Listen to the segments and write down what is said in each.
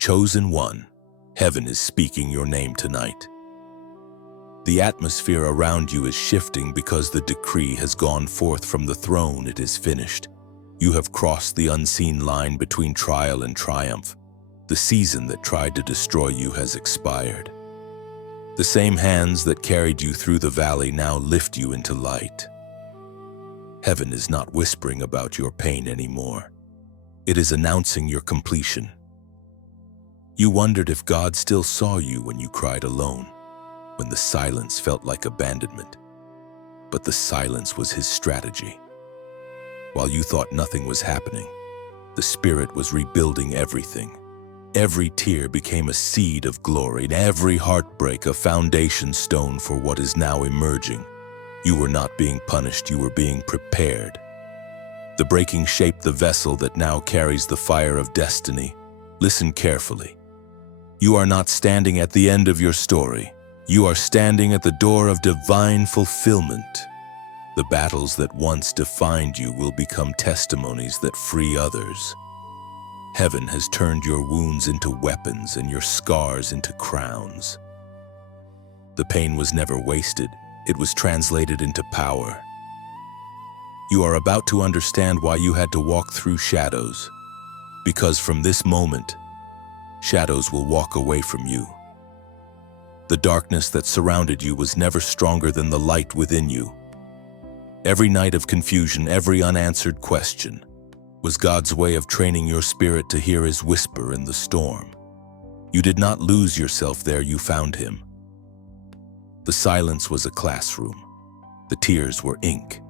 Chosen one, heaven is speaking your name tonight. The atmosphere around you is shifting because the decree has gone forth from the throne. It is finished. You have crossed the unseen line between trial and triumph. The season that tried to destroy you has expired. The same hands that carried you through the valley now lift you into light. Heaven is not whispering about your pain anymore. It is announcing your completion. You wondered if God still saw you when you cried alone, when the silence felt like abandonment. But the silence was his strategy. While you thought nothing was happening, the Spirit was rebuilding everything. Every tear became a seed of glory, and every heartbreak a foundation stone for what is now emerging. You were not being punished, you were being prepared. The breaking shaped the vessel that now carries the fire of destiny. Listen carefully. You are not standing at the end of your story. You are standing at the door of divine fulfillment. The battles that once defined you will become testimonies that free others. Heaven has turned your wounds into weapons and your scars into crowns. The pain was never wasted. It was translated into power. You are about to understand why you had to walk through shadows. Because from this moment, shadows will walk away from you. The darkness that surrounded you was never stronger than the light within you. Every night of confusion, every unanswered question, was God's way of training your spirit to hear his whisper in the storm. You did not lose yourself there, you found him. The silence was a classroom. The tears were ink.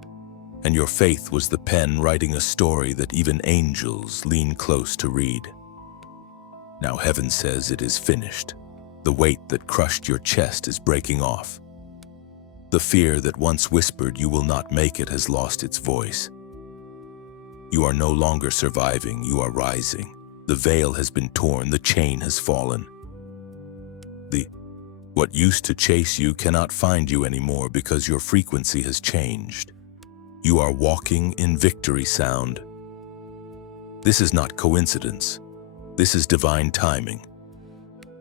And your faith was the pen writing a story that even angels lean close to read. Now heaven says it is finished. The weight that crushed your chest is breaking off. The fear that once whispered you will not make it has lost its voice. You are no longer surviving, you are rising. The veil has been torn, the chain has fallen. What used to chase you cannot find you anymore because your frequency has changed. You are walking in victory sound. This is not coincidence. This is divine timing.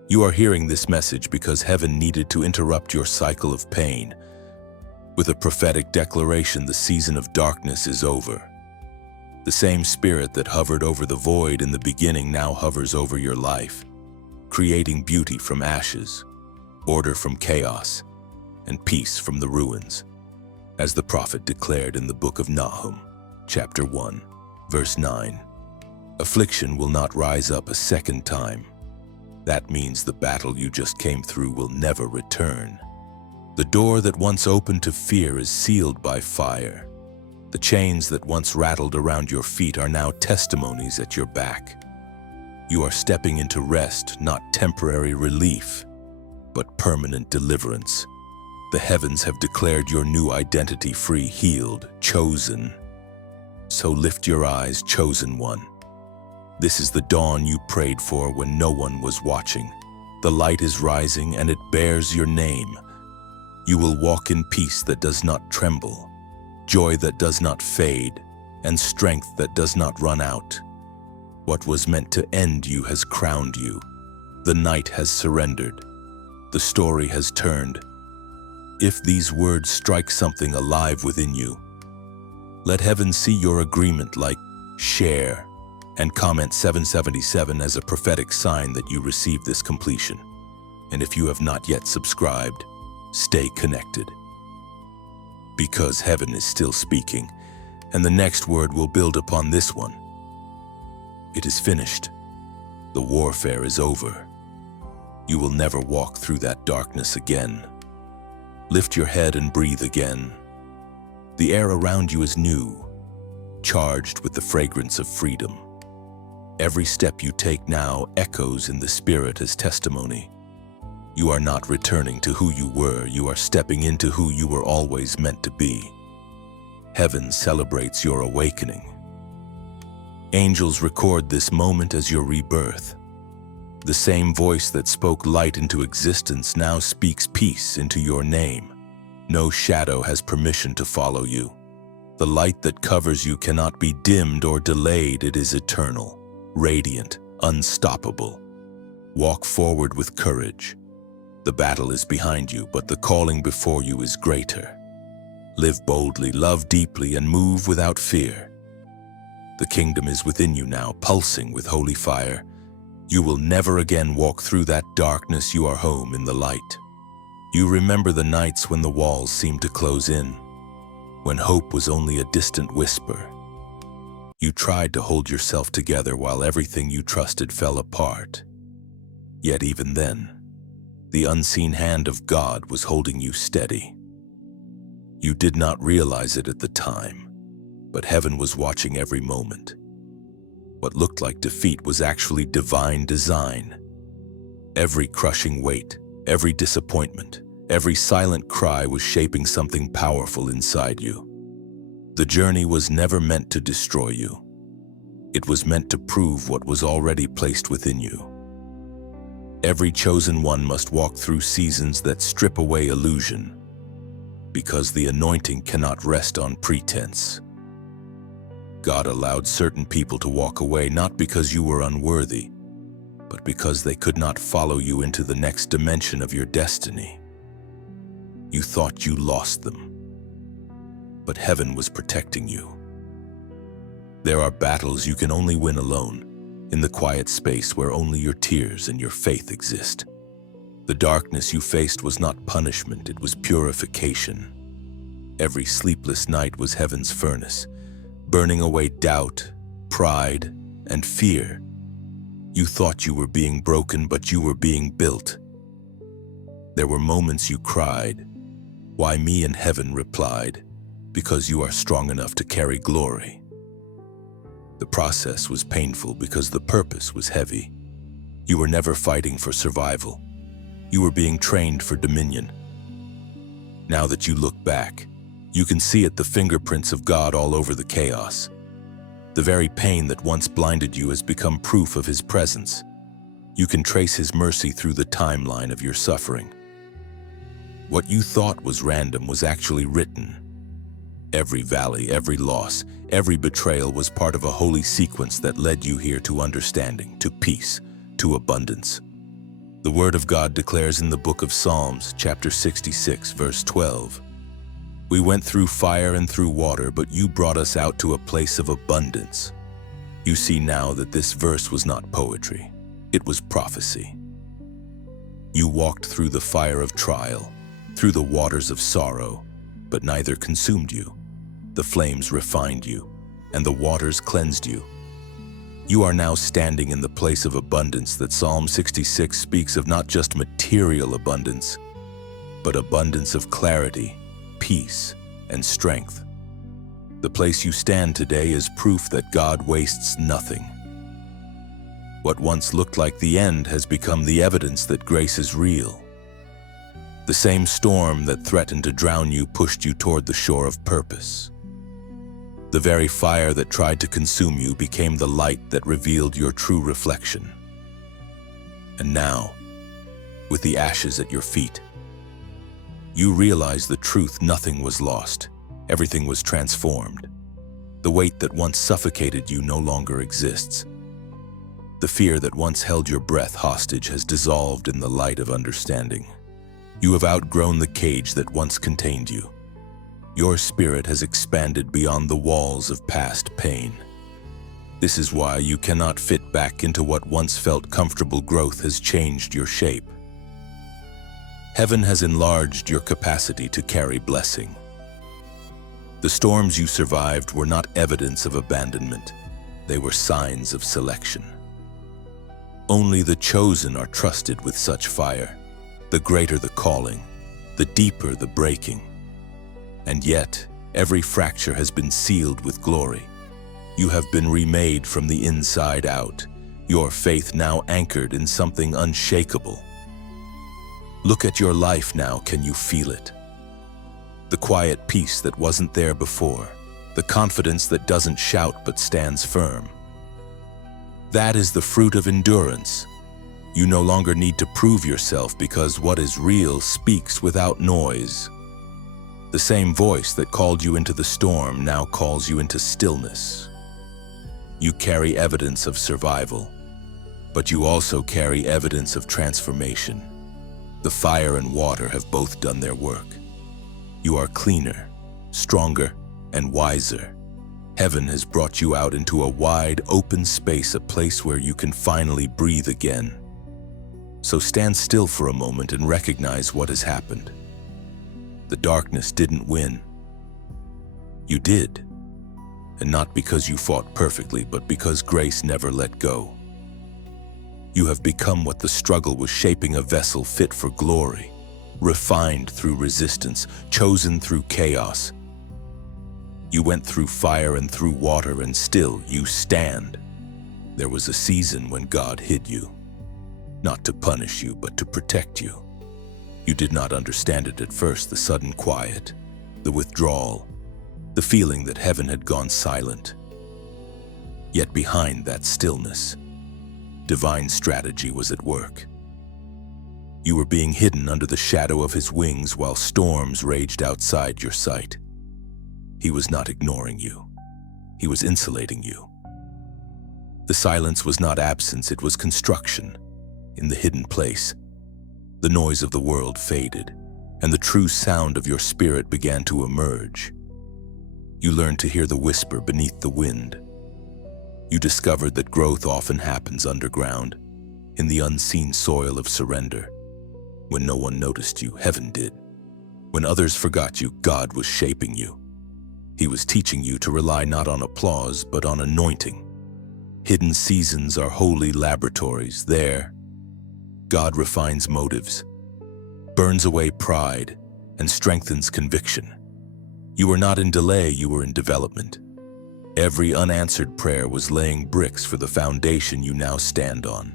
You are hearing this message because heaven needed to interrupt your cycle of pain. With a prophetic declaration, the season of darkness is over. The same Spirit that hovered over the void in the beginning now hovers over your life, creating beauty from ashes, order from chaos, and peace from the ruins. As the prophet declared in the book of Nahum, chapter 1, verse 9, affliction will not rise up a second time. That means the battle you just came through will never return. The door that once opened to fear is sealed by fire. The chains that once rattled around your feet are now testimonies at your back. You are stepping into rest, not temporary relief, but permanent deliverance. The heavens have declared your new identity free, healed, chosen. So lift your eyes, chosen one. This is the dawn you prayed for when no one was watching. The light is rising and it bears your name. You will walk in peace that does not tremble, joy that does not fade, and strength that does not run out. What was meant to end you has crowned you. The night has surrendered. The story has turned. If these words strike something alive within you, let heaven see your agreement, like, share, and comment 777 as a prophetic sign that you receive this completion. And if you have not yet subscribed, stay connected. Because heaven is still speaking, and the next word will build upon this one. It is finished. The warfare is over. You will never walk through that darkness again. Lift your head and breathe again. The air around you is new, charged with the fragrance of freedom. Every step you take now echoes in the Spirit as testimony. You are not returning to who you were, you are stepping into who you were always meant to be. Heaven celebrates your awakening. Angels record this moment as your rebirth. The same voice that spoke light into existence now speaks peace into your name. No shadow has permission to follow you. The light that covers you cannot be dimmed or delayed. It is eternal, radiant, unstoppable. Walk forward with courage. The battle is behind you, but the calling before you is greater. Live boldly, love deeply, and move without fear. The kingdom is within you now, pulsing with holy fire. You will never again walk through that darkness. You are home in the light. You remember the nights when the walls seemed to close in, when hope was only a distant whisper. You tried to hold yourself together while everything you trusted fell apart. Yet even then, the unseen hand of God was holding you steady. You did not realize it at the time, but heaven was watching every moment. What looked like defeat was actually divine design. Every crushing weight, every disappointment, every silent cry was shaping something powerful inside you. The journey was never meant to destroy you. It was meant to prove what was already placed within you. Every chosen one must walk through seasons that strip away illusion, because the anointing cannot rest on pretense. God allowed certain people to walk away not because you were unworthy, but because they could not follow you into the next dimension of your destiny. You thought you lost them, but heaven was protecting you. There are battles you can only win alone, in the quiet space where only your tears and your faith exist. The darkness you faced was not punishment, it was purification. Every sleepless night was heaven's furnace, burning away doubt, pride, and fear. You thought you were being broken, but you were being built. There were moments you cried, "Why me?" and heaven replied, "Because you are strong enough to carry glory." The process was painful because the purpose was heavy. You were never fighting for survival. You were being trained for dominion. Now that you look back, you can see it, the fingerprints of God all over the chaos. The very pain that once blinded you has become proof of His presence. You can trace His mercy through the timeline of your suffering. What you thought was random was actually written. Every valley, every loss, every betrayal was part of a holy sequence that led you here to understanding, to peace, to abundance. The Word of God declares in the book of Psalms, chapter 66, verse 12, "We went through fire and through water, but you brought us out to a place of abundance." You see now that this verse was not poetry, it was prophecy. You walked through the fire of trial, through the waters of sorrow, but neither consumed you. The flames refined you, and the waters cleansed you. You are now standing in the place of abundance that Psalm 66 speaks of, not just material abundance, but abundance of clarity, peace, and strength. The place you stand today is proof that God wastes nothing. What once looked like the end has become the evidence that grace is real. The same storm that threatened to drown you pushed you toward the shore of purpose. The very fire that tried to consume you became the light that revealed your true reflection. And now, with the ashes at your feet, you realize the truth. Nothing was lost. Everything was transformed. The weight that once suffocated you no longer exists. The fear that once held your breath hostage has dissolved in the light of understanding. You have outgrown the cage that once contained you. Your spirit has expanded beyond the walls of past pain. This is why you cannot fit back into what once felt comfortable. Growth has changed your shape. Heaven has enlarged your capacity to carry blessing. The storms you survived were not evidence of abandonment. They were signs of selection. Only the chosen are trusted with such fire. The greater the calling, the deeper the breaking. And yet, every fracture has been sealed with glory. You have been remade from the inside out, your faith now anchored in something unshakable. Look at your life now, can you feel it? The quiet peace that wasn't there before, the confidence that doesn't shout but stands firm. That is the fruit of endurance. You no longer need to prove yourself because what is real speaks without noise. The same voice that called you into the storm now calls you into stillness. You carry evidence of survival, but you also carry evidence of transformation. The fire and water have both done their work. You are cleaner, stronger, and wiser. Heaven has brought you out into a wide, open space, a place where you can finally breathe again. So stand still for a moment and recognize what has happened. The darkness didn't win. You did. And not because you fought perfectly, but because grace never let go. You have become what the struggle was shaping, a vessel fit for glory, refined through resistance, chosen through chaos. You went through fire and through water, and still you stand. There was a season when God hid you, not to punish you, but to protect you. You did not understand it at first, the sudden quiet, the withdrawal, the feeling that heaven had gone silent. Yet behind that stillness, divine strategy was at work. You were being hidden under the shadow of his wings while storms raged outside your sight. He was not ignoring you. He was insulating you. The silence was not absence, it was construction. In the hidden place, the noise of the world faded, and the true sound of your spirit began to emerge. You learned to hear the whisper beneath the wind. You discovered that growth often happens underground, in the unseen soil of surrender. When no one noticed you, heaven did. When others forgot you, God was shaping you. He was teaching you to rely not on applause, but on anointing. Hidden seasons are holy laboratories. There, God refines motives, burns away pride, and strengthens conviction. You were not in delay, you were in development. Every unanswered prayer was laying bricks for the foundation you now stand on.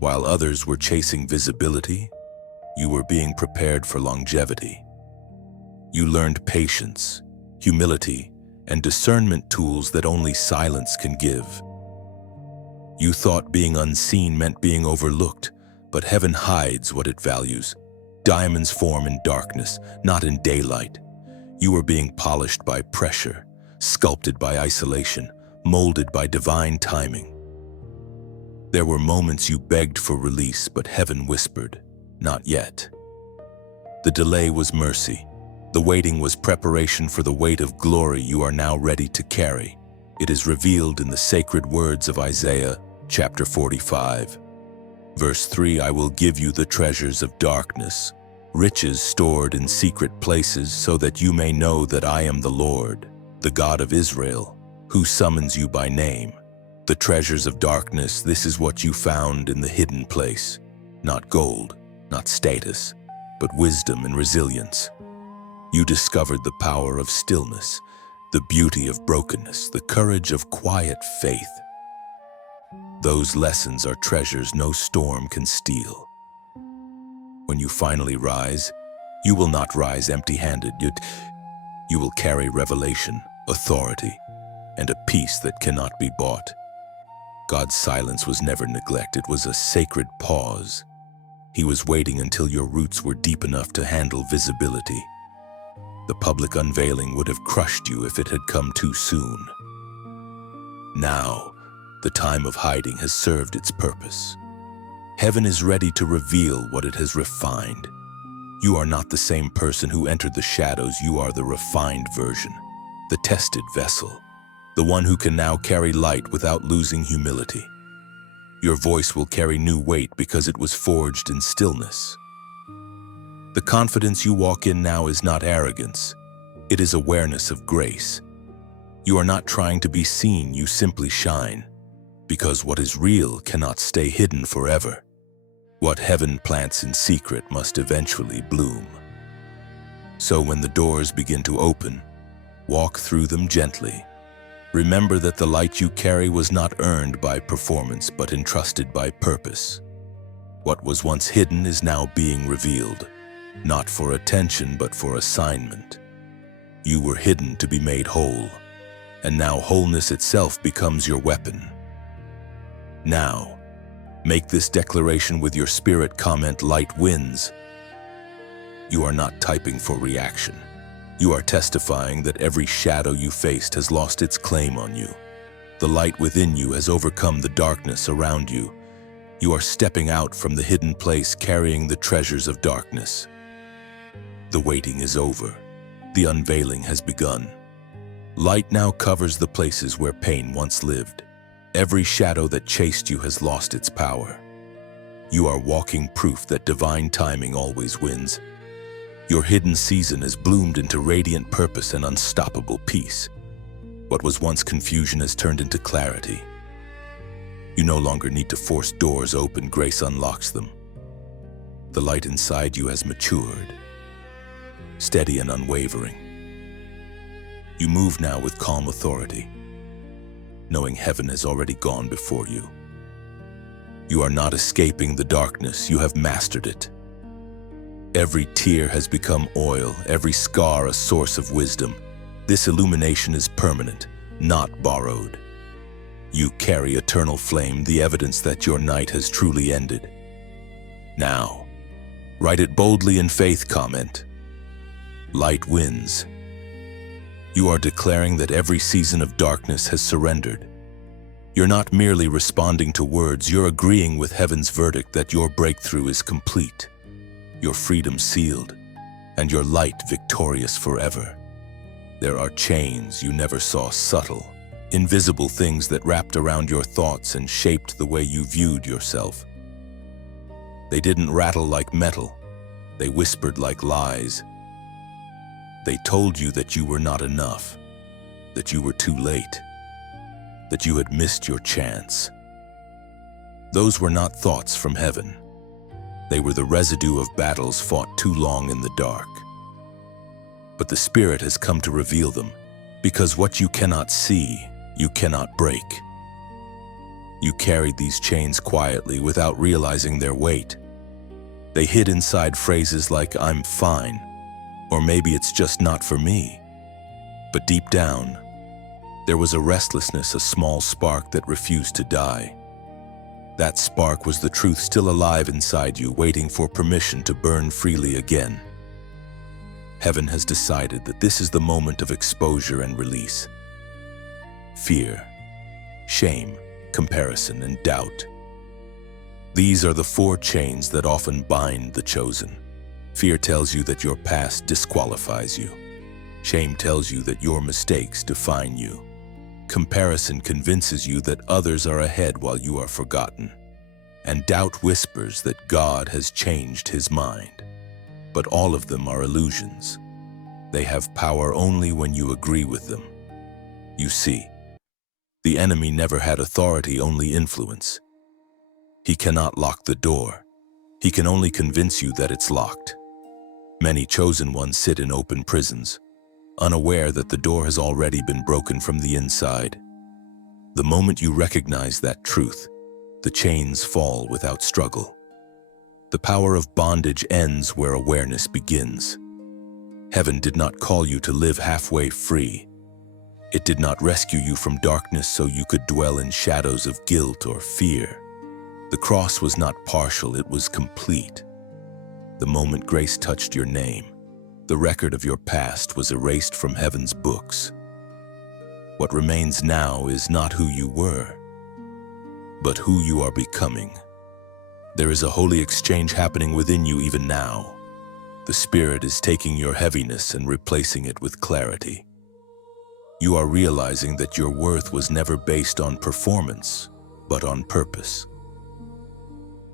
While others were chasing visibility, you were being prepared for longevity. You learned patience, humility, and discernment, tools that only silence can give. You thought being unseen meant being overlooked, but heaven hides what it values. Diamonds form in darkness, not in daylight. You were being polished by pressure, sculpted by isolation, molded by divine timing. There were moments you begged for release, but heaven whispered, "Not yet." The delay was mercy. The waiting was preparation for the weight of glory you are now ready to carry. It is revealed in the sacred words of Isaiah, chapter 45. Verse 3, "I will give you the treasures of darkness, riches stored in secret places, so that you may know that I am the Lord, the God of Israel, who summons you by name." The treasures of darkness, this is what you found in the hidden place. Not gold, not status, but wisdom and resilience. You discovered the power of stillness, the beauty of brokenness, the courage of quiet faith. Those lessons are treasures no storm can steal. When you finally rise, you will not rise empty-handed. You will carry revelation, authority, and a peace that cannot be bought. God's silence was never neglect, it was a sacred pause. He was waiting until your roots were deep enough to handle visibility. The public unveiling would have crushed you if it had come too soon. Now, the time of hiding has served its purpose. Heaven is ready to reveal what it has refined. You are not the same person who entered the shadows, you are the refined version, the tested vessel, the one who can now carry light without losing humility. Your voice will carry new weight because it was forged in stillness. The confidence you walk in now is not arrogance. It is awareness of grace. You are not trying to be seen, you simply shine. Because what is real cannot stay hidden forever. What heaven plants in secret must eventually bloom. So when the doors begin to open, walk through them gently. Remember that the light you carry was not earned by performance, but entrusted by purpose. What was once hidden is now being revealed. Not for attention, but for assignment. You were hidden to be made whole, and now wholeness itself becomes your weapon. Now, make this declaration with your spirit. Comment, "Light wins." You are not typing for reaction. You are testifying that every shadow you faced has lost its claim on you. The light within you has overcome the darkness around you. You are stepping out from the hidden place carrying the treasures of darkness. The waiting is over. The unveiling has begun. Light now covers the places where pain once lived. Every shadow that chased you has lost its power. You are walking proof that divine timing always wins. Your hidden season has bloomed into radiant purpose and unstoppable peace. What was once confusion has turned into clarity. You no longer need to force doors open, grace unlocks them. The light inside you has matured, steady and unwavering. You move now with calm authority, knowing heaven has already gone before you. You are not escaping the darkness, you have mastered it. Every tear has become oil, every scar a source of wisdom. This illumination is permanent, not borrowed. You carry eternal flame, the evidence that your night has truly ended. Now, write it boldly in faith, comment. Light wins. You are declaring that every season of darkness has surrendered. You're not merely responding to words, you're agreeing with heaven's verdict that your breakthrough is complete, your freedom sealed, and your light victorious forever. There are chains you never saw, subtle, invisible things that wrapped around your thoughts and shaped the way you viewed yourself. They didn't rattle like metal, they whispered like lies. They told you that you were not enough, that you were too late, that you had missed your chance. Those were not thoughts from heaven. They were the residue of battles fought too long in the dark. But the Spirit has come to reveal them, because what you cannot see, you cannot break. You carried these chains quietly without realizing their weight. They hid inside phrases like, "I'm fine," or "maybe it's just not for me." But deep down, there was a restlessness, a small spark that refused to die. That spark was the truth still alive inside you, waiting for permission to burn freely again. Heaven has decided that this is the moment of exposure and release. Fear, shame, comparison, and doubt. These are the four chains that often bind the chosen. Fear tells you that your past disqualifies you. Shame tells you that your mistakes define you. Comparison convinces you that others are ahead while you are forgotten. And doubt whispers that God has changed his mind. But all of them are illusions. They have power only when you agree with them. You see, the enemy never had authority, only influence. He cannot lock the door. He can only convince you that it's locked. Many chosen ones sit in open prisons, unaware that the door has already been broken from the inside. The moment you recognize that truth, the chains fall without struggle. The power of bondage ends where awareness begins. Heaven did not call you to live halfway free. It did not rescue you from darkness so you could dwell in shadows of guilt or fear. The cross was not partial, it was complete. The moment grace touched your name, the record of your past was erased from heaven's books. What remains now is not who you were, but who you are becoming. There is a holy exchange happening within you even now. The Spirit is taking your heaviness and replacing it with clarity. You are realizing that your worth was never based on performance, but on purpose.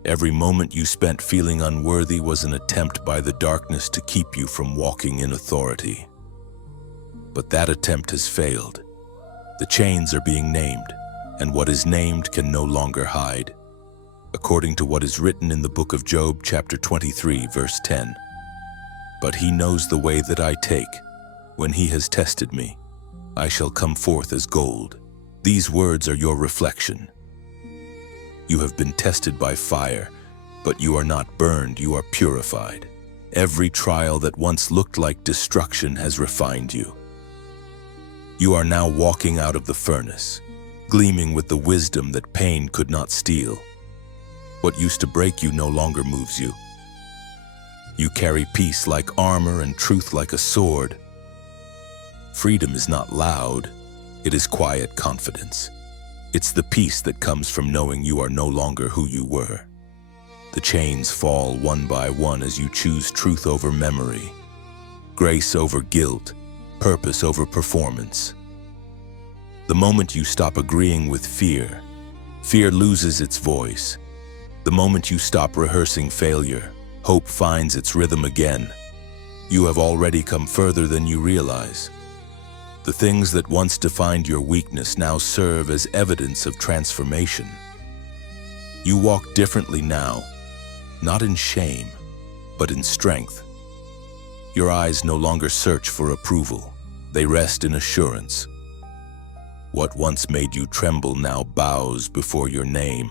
Every moment you spent feeling unworthy was an attempt by the darkness to keep you from walking in authority. But that attempt has failed. The chains are being named, and what is named can no longer hide. According to what is written in the book of Job, chapter 23, verse 10. But he knows the way that I take. When he has tested me, I shall come forth as gold. These words are your reflection. You have been tested by fire, but you are not burned, you are purified. Every trial that once looked like destruction has refined you. You are now walking out of the furnace, gleaming with the wisdom that pain could not steal. What used to break you no longer moves you. You carry peace like armor and truth like a sword. Freedom is not loud, it is quiet confidence. It's the peace that comes from knowing you are no longer who you were. The chains fall one by one as you choose truth over memory, grace over guilt, purpose over performance. The moment you stop agreeing with fear, fear loses its voice. The moment you stop rehearsing failure, hope finds its rhythm again. You have already come further than you realize. The things that once defined your weakness now serve as evidence of transformation. You walk differently now, not in shame, but in strength. Your eyes no longer search for approval. They rest in assurance. What once made you tremble now bows before your name.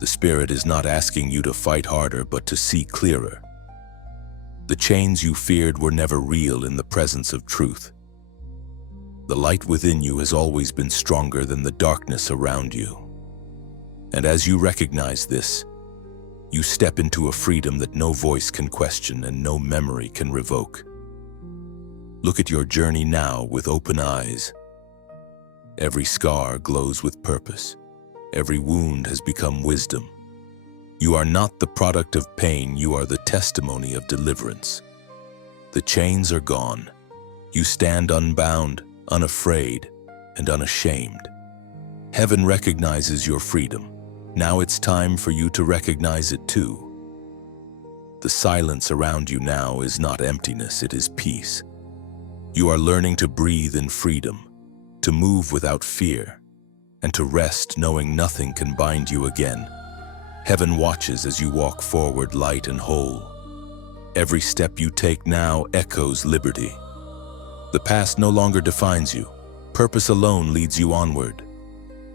The Spirit is not asking you to fight harder, but to see clearer. The chains you feared were never real in the presence of truth. The light within you has always been stronger than the darkness around you. And as you recognize this, you step into a freedom that no voice can question and no memory can revoke. Look at your journey now with open eyes. Every scar glows with purpose. Every wound has become wisdom. You are not the product of pain, you are the testimony of deliverance. The chains are gone. You stand unbound, unafraid, and unashamed. Heaven recognizes your freedom. Now it's time for you to recognize it too. The silence around you now is not emptiness, it is peace. You are learning to breathe in freedom, to move without fear, and to rest knowing nothing can bind you again. Heaven watches as you walk forward light and whole. Every step you take now echoes liberty. The past no longer defines you. Purpose alone leads you onward.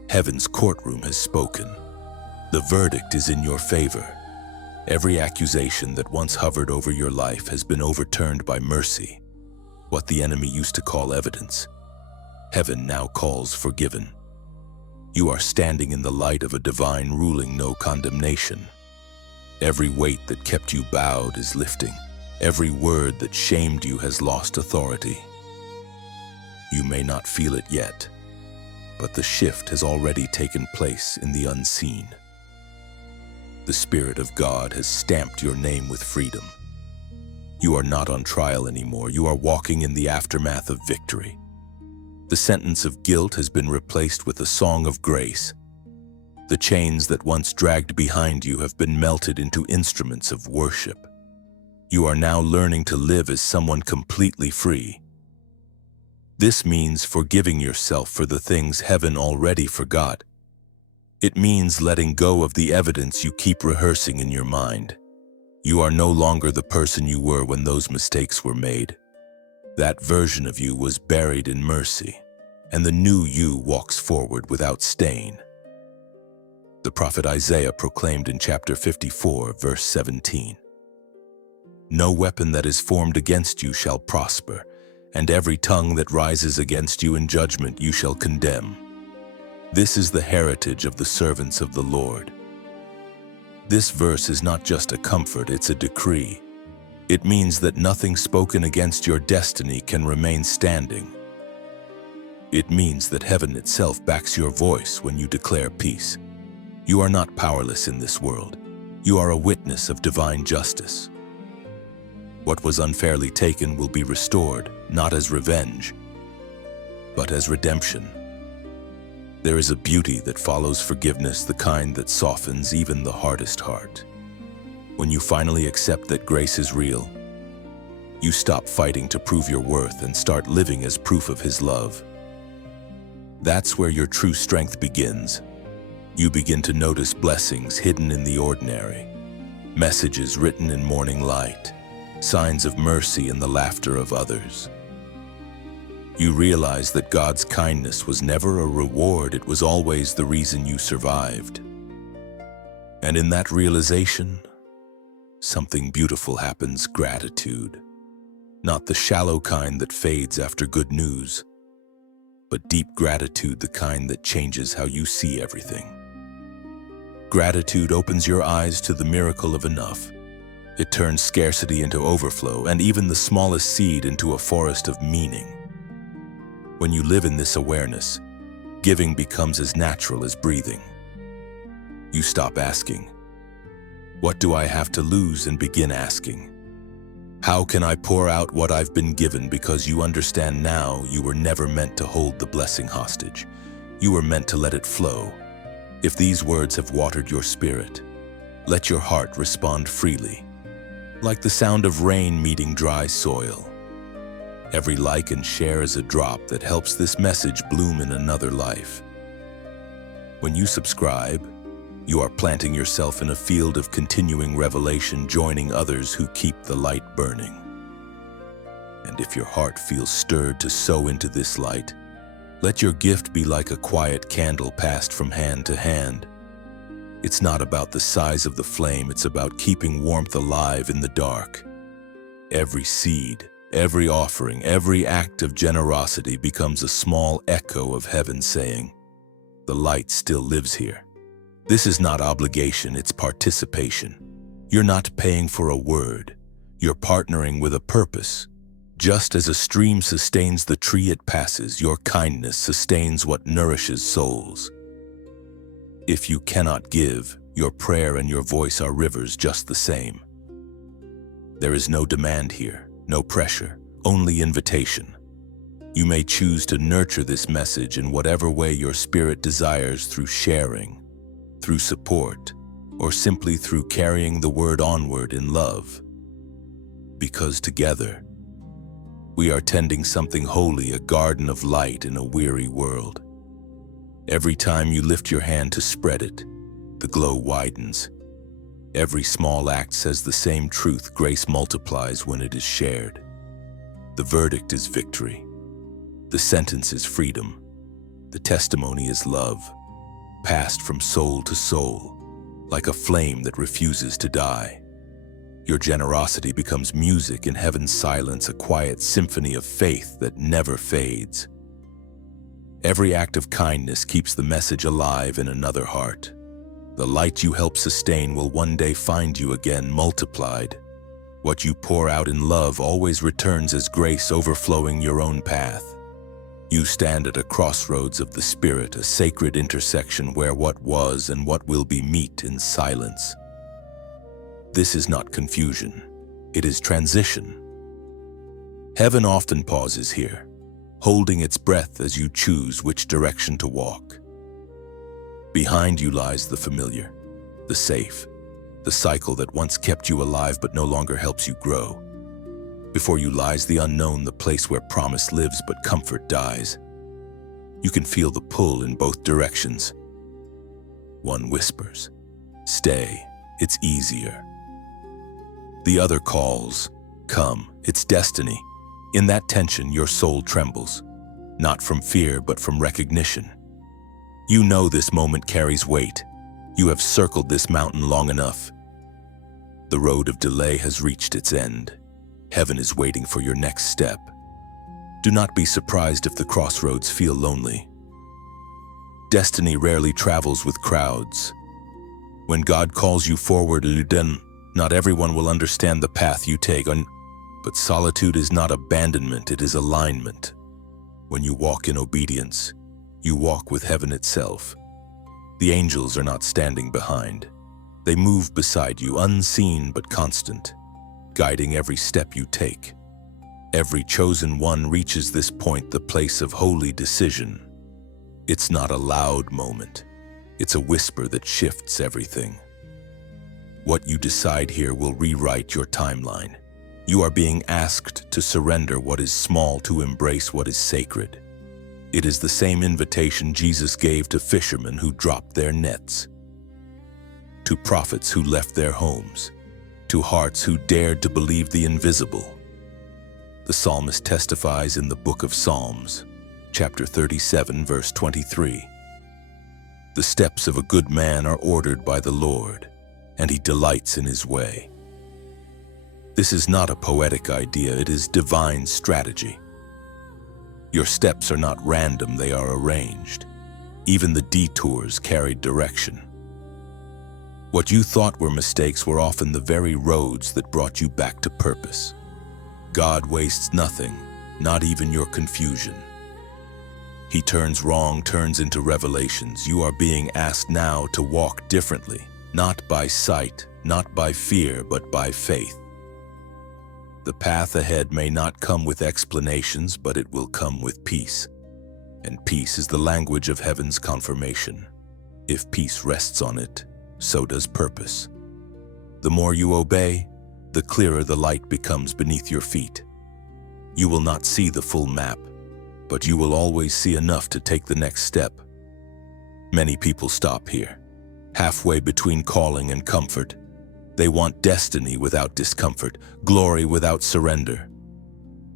Heaven's courtroom has spoken. The verdict is in your favor. Every accusation that once hovered over your life has been overturned by mercy. What the enemy used to call evidence, heaven now calls forgiven. You are standing in the light of a divine ruling, no condemnation. Every weight that kept you bowed is lifting. Every word that shamed you has lost authority. You may not feel it yet, but the shift has already taken place in the unseen. The Spirit of God has stamped your name with freedom. You are not on trial anymore. You are walking in the aftermath of victory. The sentence of guilt has been replaced with a song of grace. The chains that once dragged behind you have been melted into instruments of worship. You are now learning to live as someone completely free. This means forgiving yourself for the things heaven already forgot. It means letting go of the evidence you keep rehearsing in your mind. You are no longer the person you were when those mistakes were made. That version of you was buried in mercy, and the new you walks forward without stain. The prophet Isaiah proclaimed in chapter 54, verse 17, "No weapon that is formed against you shall prosper, and every tongue that rises against you in judgment you shall condemn. This is the heritage of the servants of the Lord." This verse is not just a comfort, it's a decree. It means that nothing spoken against your destiny can remain standing. It means that heaven itself backs your voice when you declare peace. You are not powerless in this world. You are a witness of divine justice. What was unfairly taken will be restored, not as revenge, but as redemption. There is a beauty that follows forgiveness, the kind that softens even the hardest heart. When you finally accept that grace is real, you stop fighting to prove your worth and start living as proof of His love. That's where your true strength begins. You begin to notice blessings hidden in the ordinary, messages written in morning light, signs of mercy in the laughter of others. You realize that God's kindness was never a reward, it was always the reason you survived. And in that realization, something beautiful happens: gratitude. Not the shallow kind that fades after good news, but deep gratitude, the kind that changes how you see everything. Gratitude opens your eyes to the miracle of enough. It turns scarcity into overflow, and even the smallest seed into a forest of meaning. When you live in this awareness, Giving becomes as natural as breathing. You stop asking, "What do I have to lose?" and begin asking, "How can I pour out what I've been given?" Because you understand now you were never meant to hold the blessing hostage. You were meant to let it flow. If these words have watered your spirit, let your heart respond freely, like the sound of rain meeting dry soil. Every like and share is a drop that helps this message bloom in another life. When you subscribe, you are planting yourself in a field of continuing revelation, joining others who keep the light burning. And if your heart feels stirred to sow into this light, let your gift be like a quiet candle passed from hand to hand. It's not about the size of the flame, it's about keeping warmth alive in the dark. Every seed, every offering, every act of generosity becomes a small echo of heaven saying, "The light still lives here." This is not obligation, it's participation. You're not paying for a word, you're partnering with a purpose. Just as a stream sustains the tree it passes, your kindness sustains what nourishes souls. If you cannot give, your prayer and your voice are rivers just the same. There is no demand here, no pressure, only invitation. You may choose to nurture this message in whatever way your spirit desires, through sharing, through support, or simply through carrying the word onward in love. Because together, we are tending something holy, a garden of light in a weary world. Every time you lift your hand to spread it, the glow widens. Every small act says the same truth: grace multiplies when it is shared. The verdict is victory. The sentence is freedom. The testimony is love, passed from soul to soul, like a flame that refuses to die. Your generosity becomes music in heaven's silence, a quiet symphony of faith that never fades. Every act of kindness keeps the message alive in another heart. The light you help sustain will one day find you again, multiplied. What you pour out in love always returns as grace, overflowing your own path. You stand at a crossroads of the Spirit, a sacred intersection where what was and what will be meet in silence. This is not confusion, it is transition. Heaven often pauses here, holding its breath as you choose which direction to walk. Behind you lies the familiar, the safe, the cycle that once kept you alive but no longer helps you grow. Before you lies the unknown, the place where promise lives but comfort dies. You can feel the pull in both directions. One whispers, "Stay, it's easier." The other calls, "Come, it's destiny." In that tension, your soul trembles, not from fear but from recognition. You know this moment carries weight. You have circled this mountain long enough. The road of delay has reached its end. Heaven is waiting for your next step. Do not be surprised if the crossroads feel lonely. Destiny rarely travels with crowds. When God calls you forward, not everyone will understand the path you take, but solitude is not abandonment, it is alignment. When you walk in obedience, you walk with heaven itself. The angels are not standing behind. They move beside you, unseen but constant, guiding every step you take. Every chosen one reaches this point, the place of holy decision. It's not a loud moment. It's a whisper that shifts everything. What you decide here will rewrite your timeline. You are being asked to surrender what is small, to embrace what is sacred. It is the same invitation Jesus gave to fishermen who dropped their nets, to prophets who left their homes, to hearts who dared to believe the invisible. The psalmist testifies in the book of Psalms, chapter 37, verse 23. The steps of a good man are ordered by the Lord, and he delights in his way. This is not a poetic idea, it is divine strategy. Your steps are not random, they are arranged. Even the detours carried direction. What you thought were mistakes were often the very roads that brought you back to purpose. God wastes nothing, not even your confusion. He turns wrong, turns into revelations. You are being asked now to walk differently, not by sight, not by fear, but by faith. The path ahead may not come with explanations, but it will come with peace. And peace is the language of heaven's confirmation. If peace rests on it, so does purpose. The more you obey, the clearer the light becomes beneath your feet. You will not see the full map, but you will always see enough to take the next step. Many people stop here, halfway between calling and comfort. They want destiny without discomfort, glory without surrender.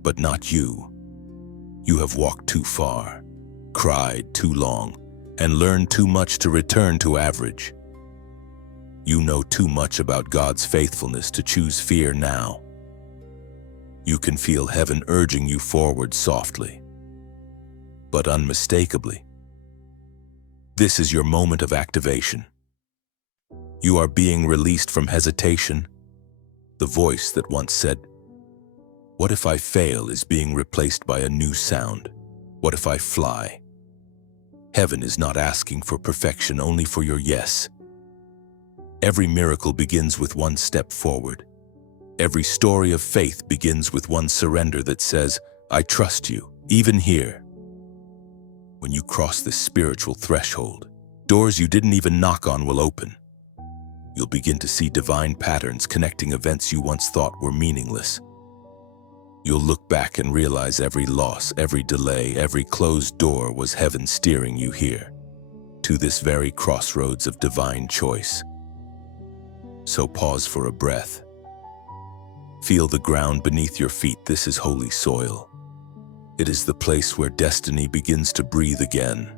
But not you. You have walked too far, cried too long, and learned too much to return to average. You know too much about God's faithfulness to choose fear now. You can feel heaven urging you forward softly, but unmistakably. This is your moment of activation. You are being released from hesitation. The voice that once said, "What if I fail?" is being replaced by a new sound. "What if I fly?" Heaven is not asking for perfection, only for your yes. Every miracle begins with one step forward. Every story of faith begins with one surrender that says, "I trust you, even here." When you cross this spiritual threshold, doors you didn't even knock on will open. You'll begin to see divine patterns connecting events you once thought were meaningless. You'll look back and realize every loss, every delay, every closed door was heaven steering you here, to this very crossroads of divine choice. So pause for a breath. Feel the ground beneath your feet. This is holy soil. It is the place where destiny begins to breathe again.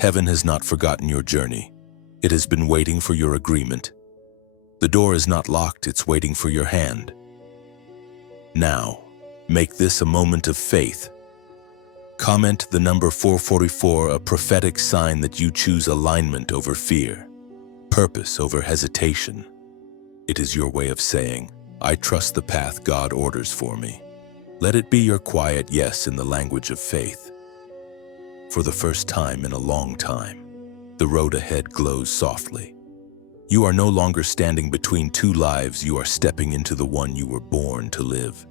Heaven has not forgotten your journey. It has been waiting for your agreement. The door is not locked, it's waiting for your hand. Now, make this a moment of faith. Comment the number 444, a prophetic sign that you choose alignment over fear, purpose over hesitation. It is your way of saying, "I trust the path God orders for me." Let it be your quiet yes in the language of faith. For the first time in a long time, the road ahead glows softly. You are no longer standing between two lives, you are stepping into the one you were born to live.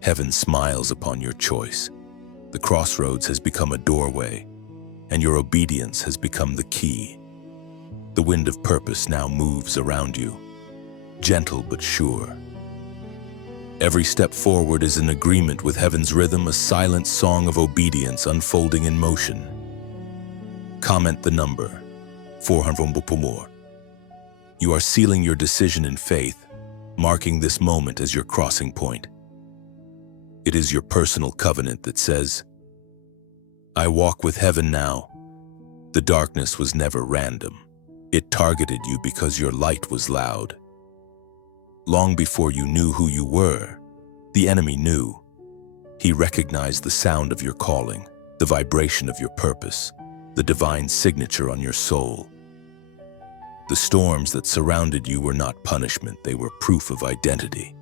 Heaven smiles upon your choice. The crossroads has become a doorway, and your obedience has become the key. The wind of purpose now moves around you, gentle but sure. Every step forward is an agreement with heaven's rhythm, a silent song of obedience unfolding in motion. Comment the number 444. You are sealing your decision in faith, marking this moment as your crossing point. It is your personal covenant that says, "I walk with heaven now." The darkness was never random. It targeted you because your light was loud. Long before you knew who you were, the enemy knew. He recognized the sound of your calling, the vibration of your purpose, the divine signature on your soul. The storms that surrounded you were not punishment, they were proof of identity.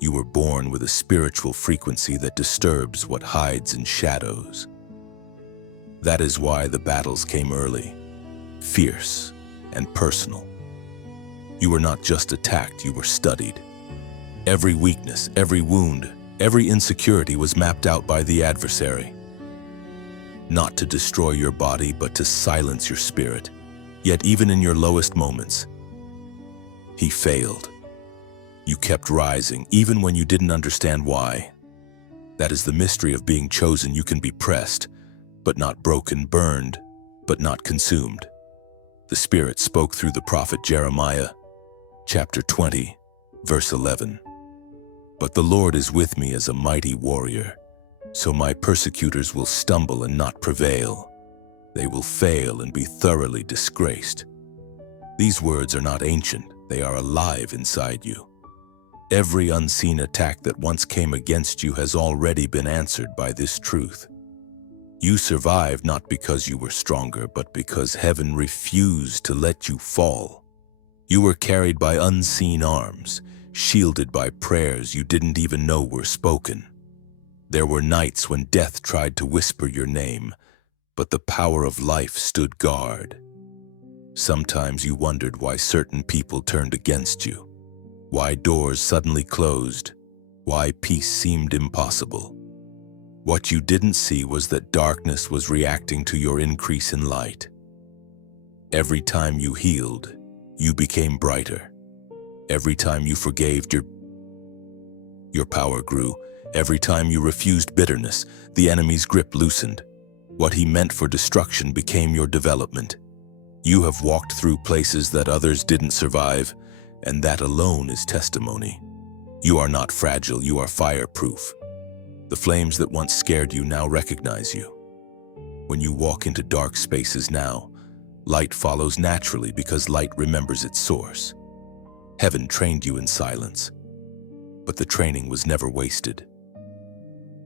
You were born with a spiritual frequency that disturbs what hides in shadows. That is why the battles came early, fierce and personal. You were not just attacked, you were studied. Every weakness, every wound, every insecurity was mapped out by the adversary. Not to destroy your body, but to silence your spirit. Yet even in your lowest moments, he failed. You kept rising, even when you didn't understand why. That is the mystery of being chosen. You can be pressed, but not broken, burned, but not consumed. The Spirit spoke through the prophet Jeremiah, chapter 20, verse 11. "But the Lord is with me as a mighty warrior, so my persecutors will stumble and not prevail. They will fail and be thoroughly disgraced." These words are not ancient, they are alive inside you. Every unseen attack that once came against you has already been answered by this truth. You survived not because you were stronger, but because heaven refused to let you fall. You were carried by unseen arms, shielded by prayers you didn't even know were spoken. There were nights when death tried to whisper your name, but the power of life stood guard. Sometimes you wondered why certain people turned against you, why doors suddenly closed, why peace seemed impossible. What you didn't see was that darkness was reacting to your increase in light. Every time you healed, you became brighter. Every time you forgave, your power grew. Every time you refused bitterness, the enemy's grip loosened. What he meant for destruction became your development. You have walked through places that others didn't survive, and that alone is testimony. You are not fragile, you are fireproof. The flames that once scared you now recognize you. When you walk into dark spaces now, light follows naturally because light remembers its source. Heaven trained you in silence, but the training was never wasted.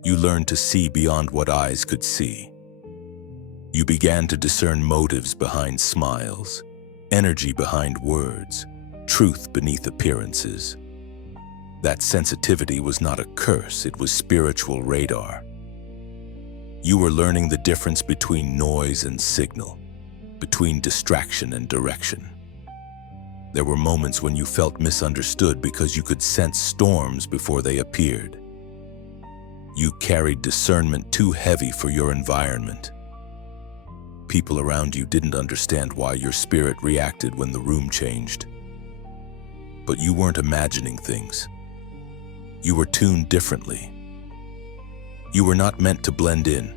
You learned to see beyond what eyes could see. You began to discern motives behind smiles, energy behind words, truth beneath appearances. That sensitivity was not a curse, it was spiritual radar. You were learning the difference between noise and signal, between distraction and direction. There were moments when you felt misunderstood because you could sense storms before they appeared. You carried discernment too heavy for your environment. People around you didn't understand why your spirit reacted when the room changed. But you weren't imagining things. You were tuned differently. You were not meant to blend in.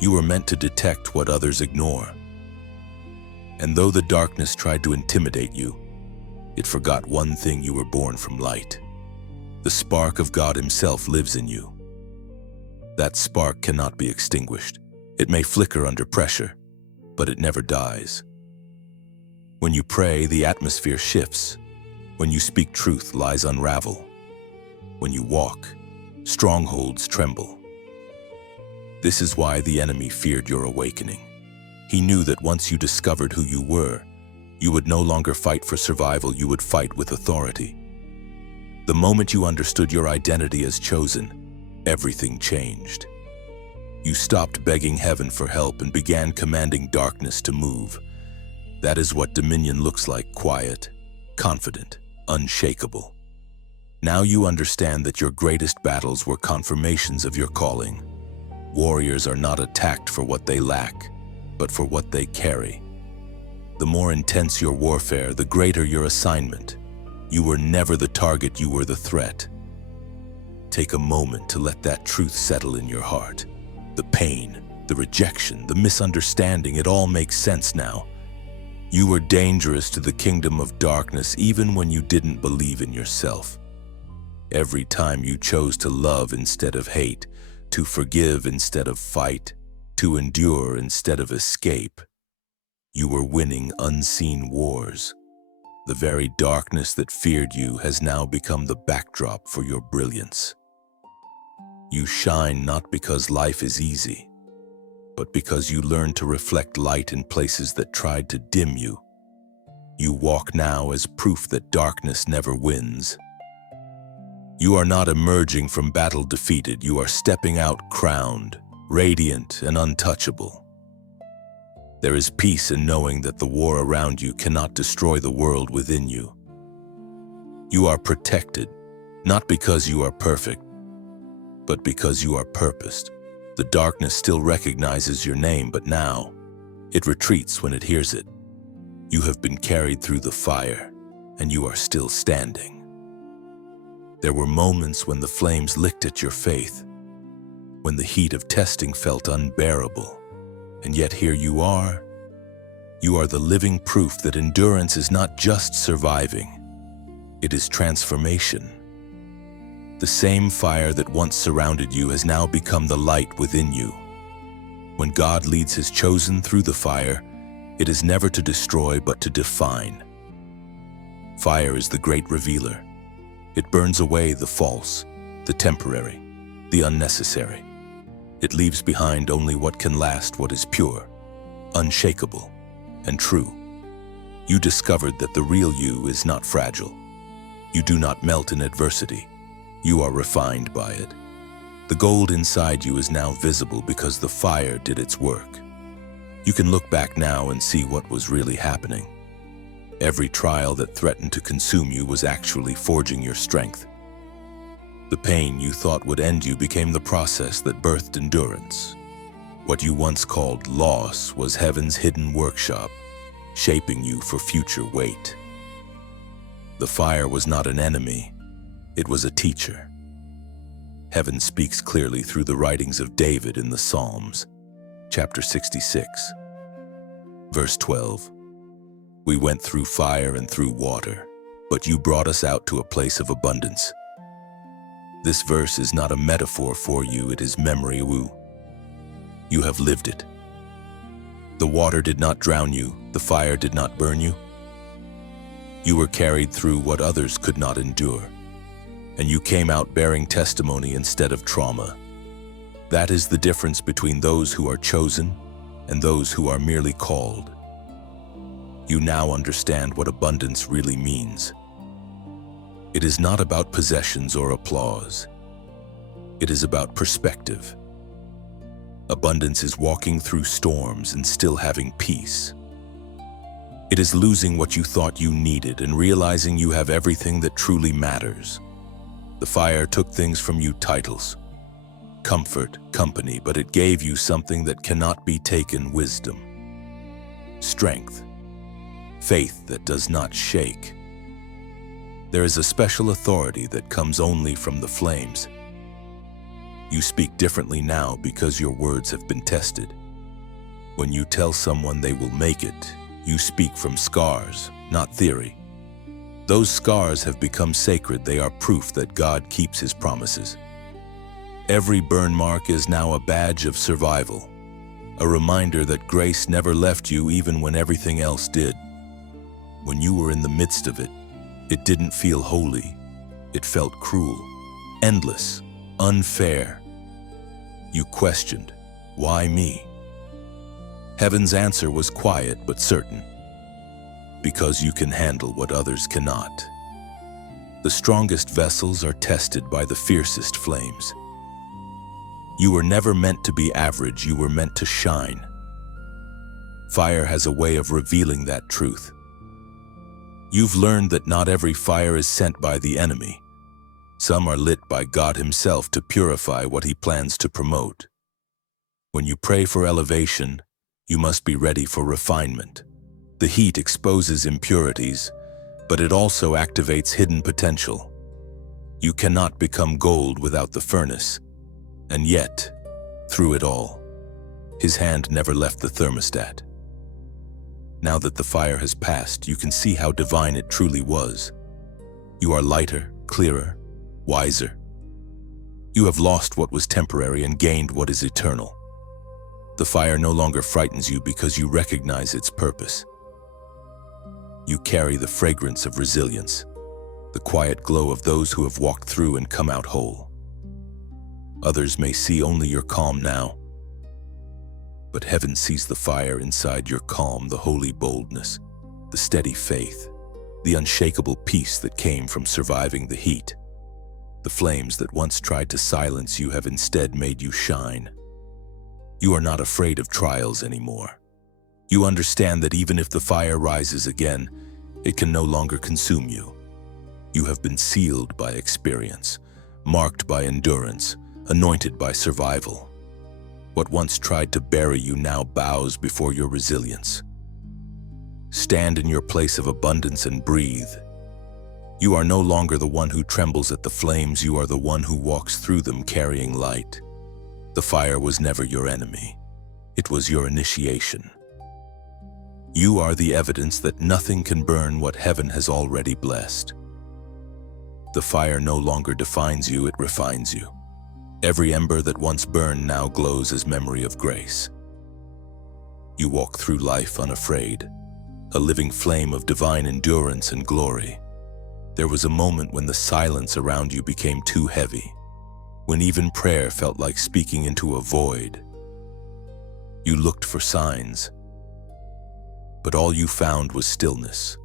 You were meant to detect what others ignore. And though the darkness tried to intimidate you, it forgot one thing: you were born from light. The spark of God Himself lives in you. That spark cannot be extinguished. It may flicker under pressure, but it never dies. When you pray, the atmosphere shifts. When you speak truth, lies unravel. When you walk, strongholds tremble. This is why the enemy feared your awakening. He knew that once you discovered who you were, you would no longer fight for survival, you would fight with authority. The moment you understood your identity as chosen, everything changed. You stopped begging heaven for help and began commanding darkness to move. That is what dominion looks like: quiet, confident, unshakable. Now you understand that your greatest battles were confirmations of your calling. Warriors are not attacked for what they lack, but for what they carry. The more intense your warfare, the greater your assignment. You were never the target, you were the threat. Take a moment to let that truth settle in your heart. The pain, the rejection, the misunderstanding, it all makes sense now. You were dangerous to the kingdom of darkness even when you didn't believe in yourself. Every time you chose to love instead of hate, to forgive instead of fight, to endure instead of escape, you were winning unseen wars. The very darkness that feared you has now become the backdrop for your brilliance. You shine not because life is easy, but because you learn to reflect light in places that tried to dim you. You walk now as proof that darkness never wins. You are not emerging from battle defeated, you are stepping out crowned, radiant and untouchable. There is peace in knowing that the war around you cannot destroy the world within you. You are protected, not because you are perfect, but because you are purposed. The darkness still recognizes your name, but now it retreats when it hears it. You have been carried through the fire, and you are still standing. There were moments when the flames licked at your faith, when the heat of testing felt unbearable, and yet here you are. You are the living proof that endurance is not just surviving, it is transformation. The same fire that once surrounded you has now become the light within you. When God leads His chosen through the fire, it is never to destroy but to define. Fire is the great revealer. It burns away the false, the temporary, the unnecessary. It leaves behind only what can last, what is pure, unshakable, and true. You discovered that the real you is not fragile. You do not melt in adversity. You are refined by it. The gold inside you is now visible because the fire did its work. You can look back now and see what was really happening. Every trial that threatened to consume you was actually forging your strength. The pain you thought would end you became the process that birthed endurance. What you once called loss was heaven's hidden workshop, shaping you for future weight. The fire was not an enemy, it was a teacher. Heaven speaks clearly through the writings of David in the Psalms, chapter 66, verse 12. We went through fire and through water, but you brought us out to a place of abundance. This verse is not a metaphor for you, it is memory woo. You have lived it. The water did not drown you, the fire did not burn you. You were carried through what others could not endure, and you came out bearing testimony instead of trauma. That is the difference between those who are chosen and those who are merely called. You now understand what abundance really means. It is not about possessions or applause. It is about perspective. Abundance is walking through storms and still having peace. It is losing what you thought you needed and realizing you have everything that truly matters. The fire took things from you: titles, comfort, company, but it gave you something that cannot be taken: wisdom, strength, faith that does not shake. There is a special authority that comes only from the flames. You speak differently now because your words have been tested. When you tell someone they will make it, you speak from scars, not theory. Those scars have become sacred. They are proof that God keeps His promises. Every burn mark is now a badge of survival, a reminder that grace never left you even when everything else did. When you were in the midst of it, it didn't feel holy. It felt cruel, endless, unfair. You questioned, why me? Heaven's answer was quiet but certain. Because you can handle what others cannot. The strongest vessels are tested by the fiercest flames. You were never meant to be average, you were meant to shine. Fire has a way of revealing that truth. You've learned that not every fire is sent by the enemy. Some are lit by God Himself to purify what He plans to promote. When you pray for elevation, you must be ready for refinement. The heat exposes impurities, but it also activates hidden potential. You cannot become gold without the furnace. And yet, through it all, His hand never left the thermostat. Now that the fire has passed, you can see how divine it truly was. You are lighter, clearer, wiser. You have lost what was temporary and gained what is eternal. The fire no longer frightens you because you recognize its purpose. You carry the fragrance of resilience, the quiet glow of those who have walked through and come out whole. Others may see only your calm now, but heaven sees the fire inside your calm, the holy boldness, the steady faith, the unshakable peace that came from surviving the heat. The flames that once tried to silence you have instead made you shine. You are not afraid of trials anymore. You understand that even if the fire rises again, it can no longer consume you. You have been sealed by experience, marked by endurance, anointed by survival. What once tried to bury you now bows before your resilience. Stand in your place of abundance and breathe. You are no longer the one who trembles at the flames, you are the one who walks through them carrying light. The fire was never your enemy. It was your initiation. You are the evidence that nothing can burn what heaven has already blessed. The fire no longer defines you, it refines you. Every ember that once burned now glows as memory of grace. You walk through life unafraid, a living flame of divine endurance and glory. There was a moment when the silence around you became too heavy, when even prayer felt like speaking into a void. You looked for signs, but all you found was stillness.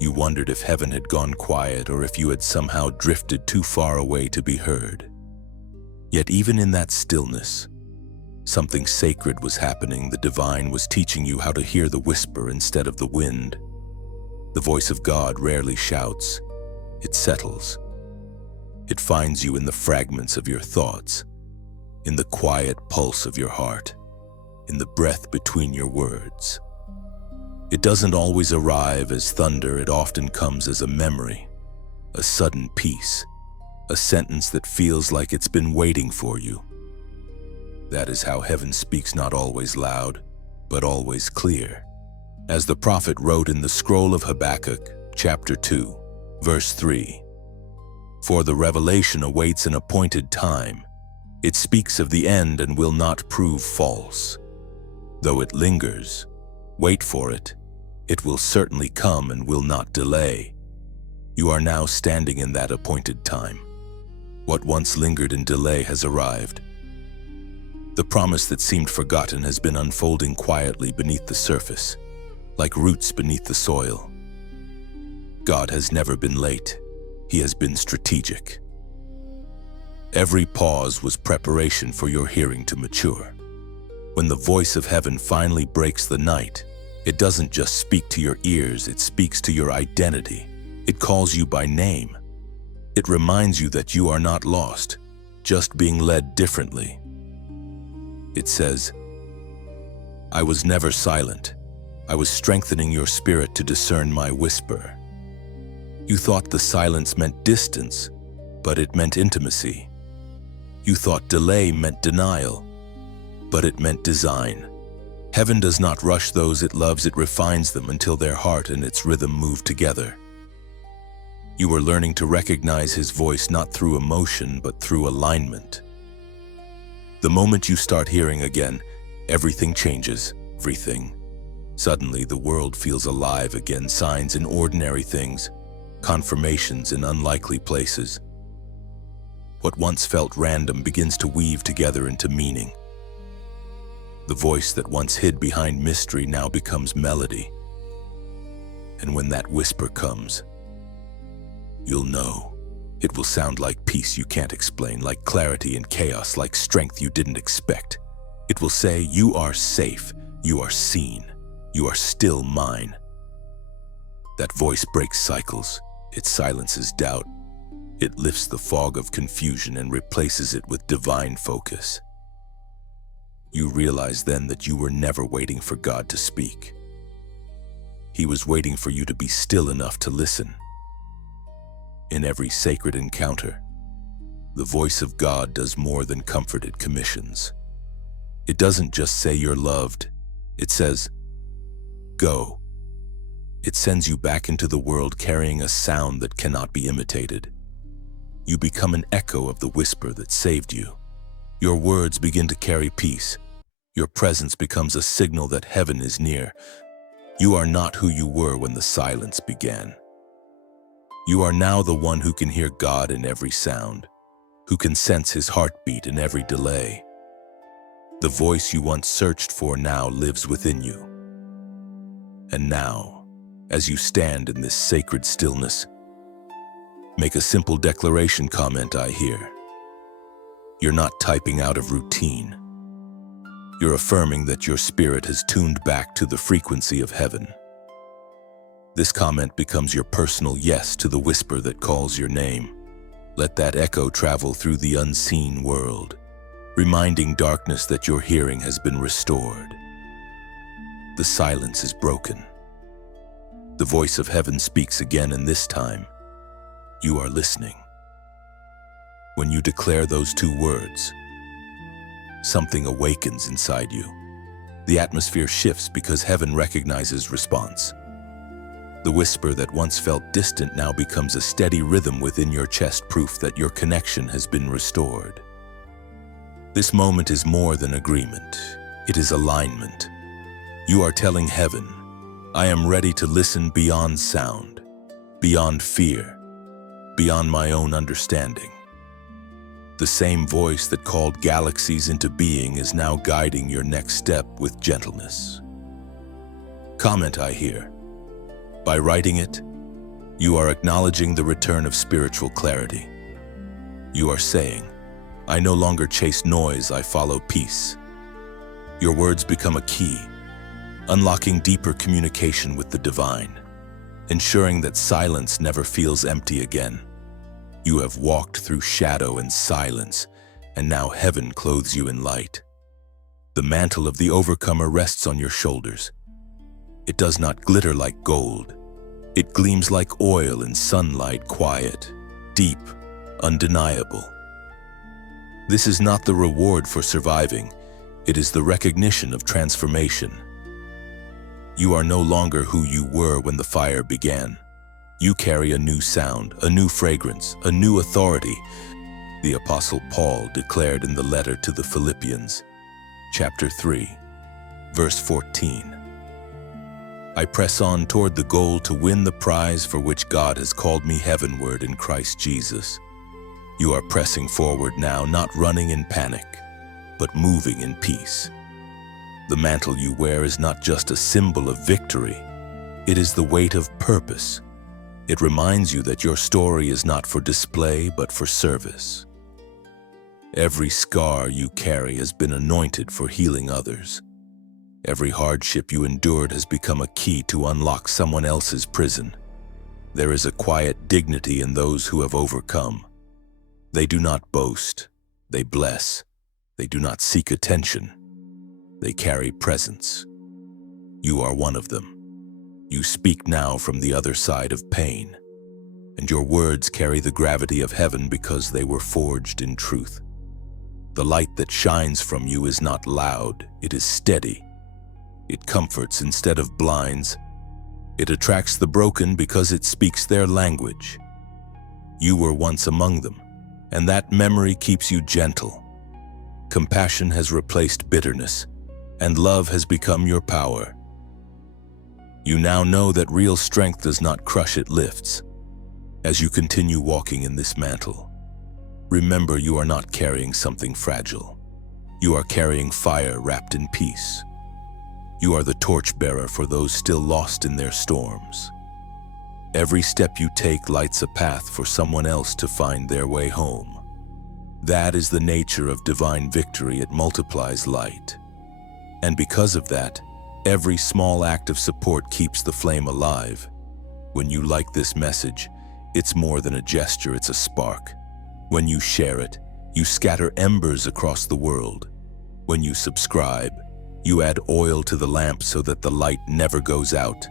You wondered if heaven had gone quiet or if you had somehow drifted too far away to be heard. Yet even in that stillness, something sacred was happening. The divine was teaching you how to hear the whisper instead of the wind. The voice of God rarely shouts. It settles. It finds you in the fragments of your thoughts, in the quiet pulse of your heart, in the breath between your words. It doesn't always arrive as thunder. It often comes as a memory, a sudden peace, a sentence that feels like it's been waiting for you. That is how heaven speaks, not always loud, but always clear. As the prophet wrote in the scroll of Habakkuk, chapter 2, verse 3, "For the revelation awaits an appointed time. It speaks of the end and will not prove false. Though it lingers, wait for it. It will certainly come and will not delay." You are now standing in that appointed time. What once lingered in delay has arrived. The promise that seemed forgotten has been unfolding quietly beneath the surface, like roots beneath the soil. God has never been late. He has been strategic. Every pause was preparation for your hearing to mature. When the voice of heaven finally breaks the night, it doesn't just speak to your ears, it speaks to your identity. It calls you by name. It reminds you that you are not lost, just being led differently. It says, "I was never silent. I was strengthening your spirit to discern my whisper." You thought the silence meant distance, but it meant intimacy. You thought delay meant denial, but it meant design. Heaven does not rush those it loves, it refines them until their heart and its rhythm move together. You are learning to recognize His voice not through emotion, but through alignment. The moment you start hearing again, everything changes, everything. Suddenly, the world feels alive again, signs in ordinary things, confirmations in unlikely places. What once felt random begins to weave together into meaning. The voice that once hid behind mystery now becomes melody. And when that whisper comes, you'll know. It will sound like peace you can't explain, like clarity in chaos, like strength you didn't expect. It will say, "You are safe, you are seen, you are still mine." That voice breaks cycles. It silences doubt. It lifts the fog of confusion and replaces it with divine focus. You realize then that you were never waiting for God to speak. He was waiting for you to be still enough to listen. In every sacred encounter, the voice of God does more than comfort, it commissions. It doesn't just say you're loved, it says, "Go." It sends you back into the world carrying a sound that cannot be imitated. You become an echo of the whisper that saved you. Your words begin to carry peace. Your presence becomes a signal that heaven is near. You are not who you were when the silence began. You are now the one who can hear God in every sound, who can sense His heartbeat in every delay. The voice you once searched for now lives within you. And now, as you stand in this sacred stillness, make a simple declaration. Comment, "I hear." You're not typing out of routine. You're affirming that your spirit has tuned back to the frequency of heaven. This comment becomes your personal yes to the whisper that calls your name. Let that echo travel through the unseen world, reminding darkness that your hearing has been restored. The silence is broken. The voice of heaven speaks again, and this time, you are listening. When you declare those two words, something awakens inside you. The atmosphere shifts because heaven recognizes response. The whisper that once felt distant now becomes a steady rhythm within your chest, proof that your connection has been restored. This moment is more than agreement. It is alignment. You are telling heaven, "I am ready to listen beyond sound, beyond fear, beyond my own understanding." The same voice that called galaxies into being is now guiding your next step with gentleness. Comment, "I hear." By writing it, you are acknowledging the return of spiritual clarity. You are saying, I no longer chase noise, I follow peace. Your words become a key, unlocking deeper communication with the divine, ensuring that silence never feels empty again. You have walked through shadow and silence, and now heaven clothes you in light. The mantle of the overcomer rests on your shoulders. It does not glitter like gold. It gleams like oil in sunlight, quiet, deep, undeniable. This is not the reward for surviving. It is the recognition of transformation. You are no longer who you were when the fire began. You carry a new sound, a new fragrance, a new authority. The Apostle Paul declared in the letter to the Philippians, chapter 3, verse 14. I press on toward the goal to win the prize for which God has called me heavenward in Christ Jesus. You are pressing forward now, not running in panic, but moving in peace. The mantle you wear is not just a symbol of victory. It is the weight of purpose. It reminds you that your story is not for display, but for service. Every scar you carry has been anointed for healing others. Every hardship you endured has become a key to unlock someone else's prison. There is a quiet dignity in those who have overcome. They do not boast, they bless. They do not seek attention. They carry presence. You are one of them. You speak now from the other side of pain, and your words carry the gravity of heaven because they were forged in truth. The light that shines from you is not loud, it is steady. It comforts instead of blinds. It attracts the broken because it speaks their language. You were once among them, and that memory keeps you gentle. Compassion has replaced bitterness, and love has become your power. You now know that real strength does not crush, it lifts. As you continue walking in this mantle, remember you are not carrying something fragile. You are carrying fire wrapped in peace. You are the torchbearer for those still lost in their storms. Every step you take lights a path for someone else to find their way home. That is the nature of divine victory. It multiplies light. And because of that, every small act of support keeps the flame alive. When you like this message, it's more than a gesture, it's a spark. When you share it, you scatter embers across the world. When you subscribe, you add oil to the lamp so that the light never goes out.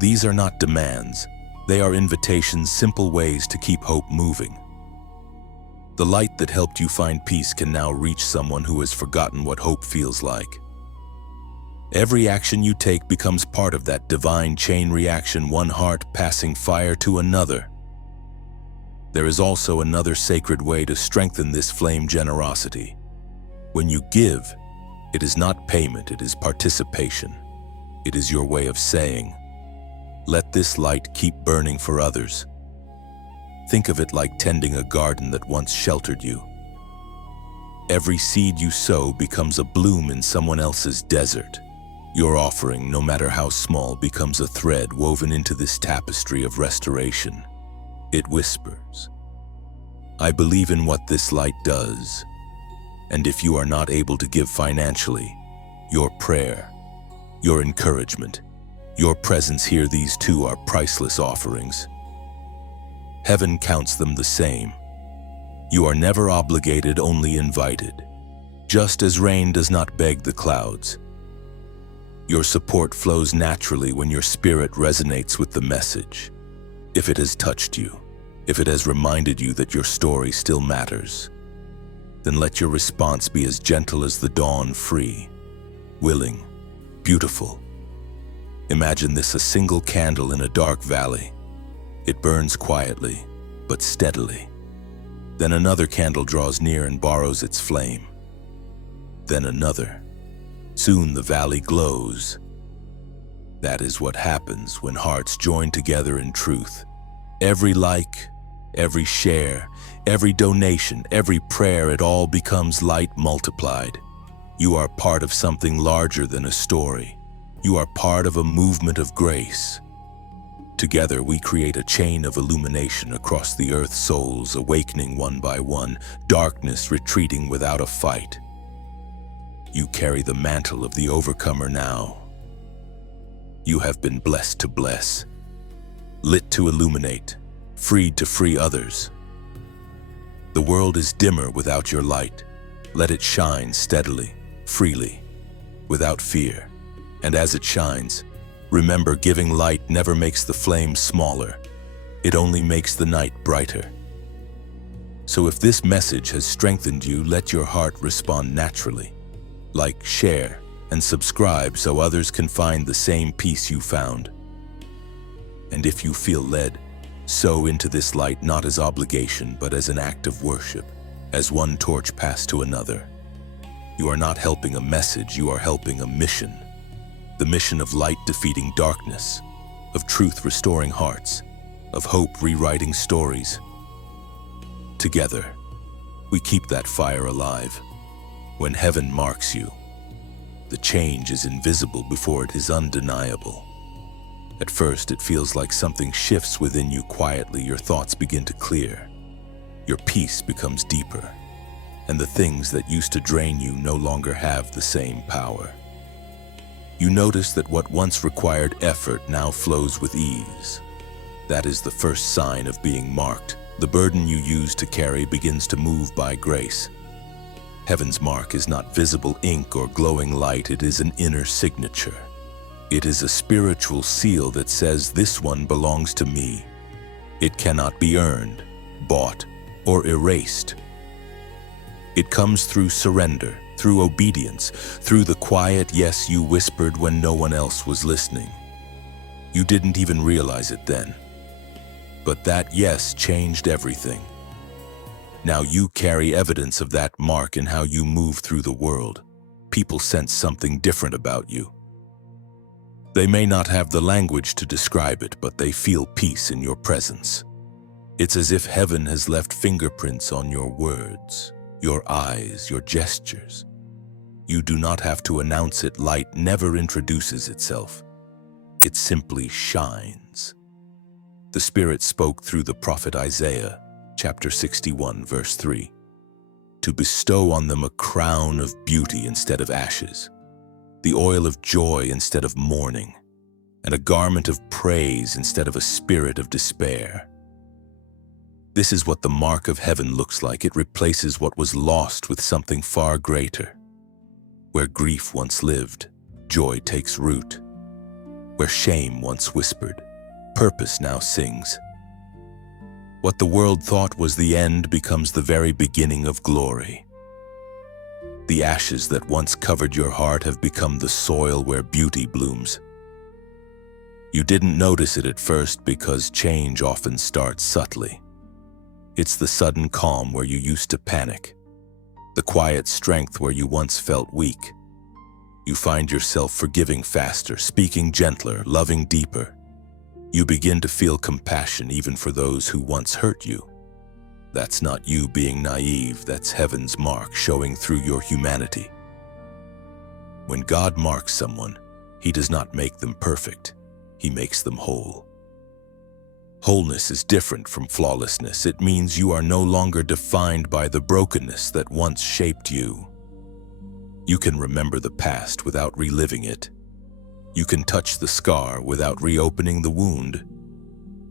These are not demands. They are invitations, simple ways to keep hope moving. The light that helped you find peace can now reach someone who has forgotten what hope feels like. Every action you take becomes part of that divine chain reaction, one heart passing fire to another. There is also another sacred way to strengthen this flame: generosity. When you give, it is not payment, it is participation. It is your way of saying, let this light keep burning for others. Think of it like tending a garden that once sheltered you. Every seed you sow becomes a bloom in someone else's desert. Your offering, no matter how small, becomes a thread woven into this tapestry of restoration. It whispers, I believe in what this light does. And if you are not able to give financially, your prayer, your encouragement, your presence here, these two are priceless offerings. Heaven counts them the same. You are never obligated, only invited. Just as rain does not beg the clouds, your support flows naturally when your spirit resonates with the message. If it has touched you, if it has reminded you that your story still matters, then let your response be as gentle as the dawn, free, willing, beautiful. Imagine this: a single candle in a dark valley. It burns quietly, but steadily. Then another candle draws near and borrows its flame. Then another. Soon the valley glows. That is what happens when hearts join together in truth. Every like, every share, every donation, every prayer, it all becomes light multiplied. You are part of something larger than a story. You are part of a movement of grace. Together, we create a chain of illumination across the earth's souls, awakening one by one, darkness retreating without a fight. You carry the mantle of the overcomer now. You have been blessed to bless, lit to illuminate, freed to free others. The world is dimmer without your light. Let it shine steadily, freely, without fear. And as it shines, remember, giving light never makes the flame smaller. It only makes the night brighter. So if this message has strengthened you, let your heart respond naturally. Like, share, and subscribe so others can find the same peace you found. And if you feel led, sow into this light not as obligation, but as an act of worship, as one torch passed to another. You are not helping a message, you are helping a mission. The mission of light defeating darkness, of truth restoring hearts, of hope rewriting stories. Together, we keep that fire alive. When heaven marks you, the change is invisible before it is undeniable. At first, it feels like something shifts within you quietly. Your thoughts begin to clear. Your peace becomes deeper, and the things that used to drain you no longer have the same power. You notice that what once required effort now flows with ease. That is the first sign of being marked. The burden you used to carry begins to move by grace. Heaven's mark is not visible ink or glowing light, it is an inner signature. It is a spiritual seal that says, "This one belongs to me." It cannot be earned, bought, or erased. It comes through surrender, through obedience, through the quiet yes you whispered when no one else was listening. You didn't even realize it then. But that yes changed everything. Now you carry evidence of that mark in how you move through the world. People sense something different about you. They may not have the language to describe it, but they feel peace in your presence. It's as if heaven has left fingerprints on your words, your eyes, your gestures. You do not have to announce it. Light never introduces itself. It simply shines. The Spirit spoke through the prophet Isaiah, chapter 61, verse 3, to bestow on them a crown of beauty instead of ashes, the oil of joy instead of mourning, and a garment of praise instead of a spirit of despair. This is what the mark of heaven looks like. It replaces what was lost with something far greater. Where grief once lived, joy takes root. Where shame once whispered, purpose now sings. What the world thought was the end becomes the very beginning of glory. The ashes that once covered your heart have become the soil where beauty blooms. You didn't notice it at first because change often starts subtly. It's the sudden calm where you used to panic, the quiet strength where you once felt weak. You find yourself forgiving faster, speaking gentler, loving deeper. You begin to feel compassion even for those who once hurt you. That's not you being naive, that's heaven's mark showing through your humanity. When God marks someone, He does not make them perfect, He makes them whole. Wholeness is different from flawlessness. It means you are no longer defined by the brokenness that once shaped you. You can remember the past without reliving it. You can touch the scar without reopening the wound.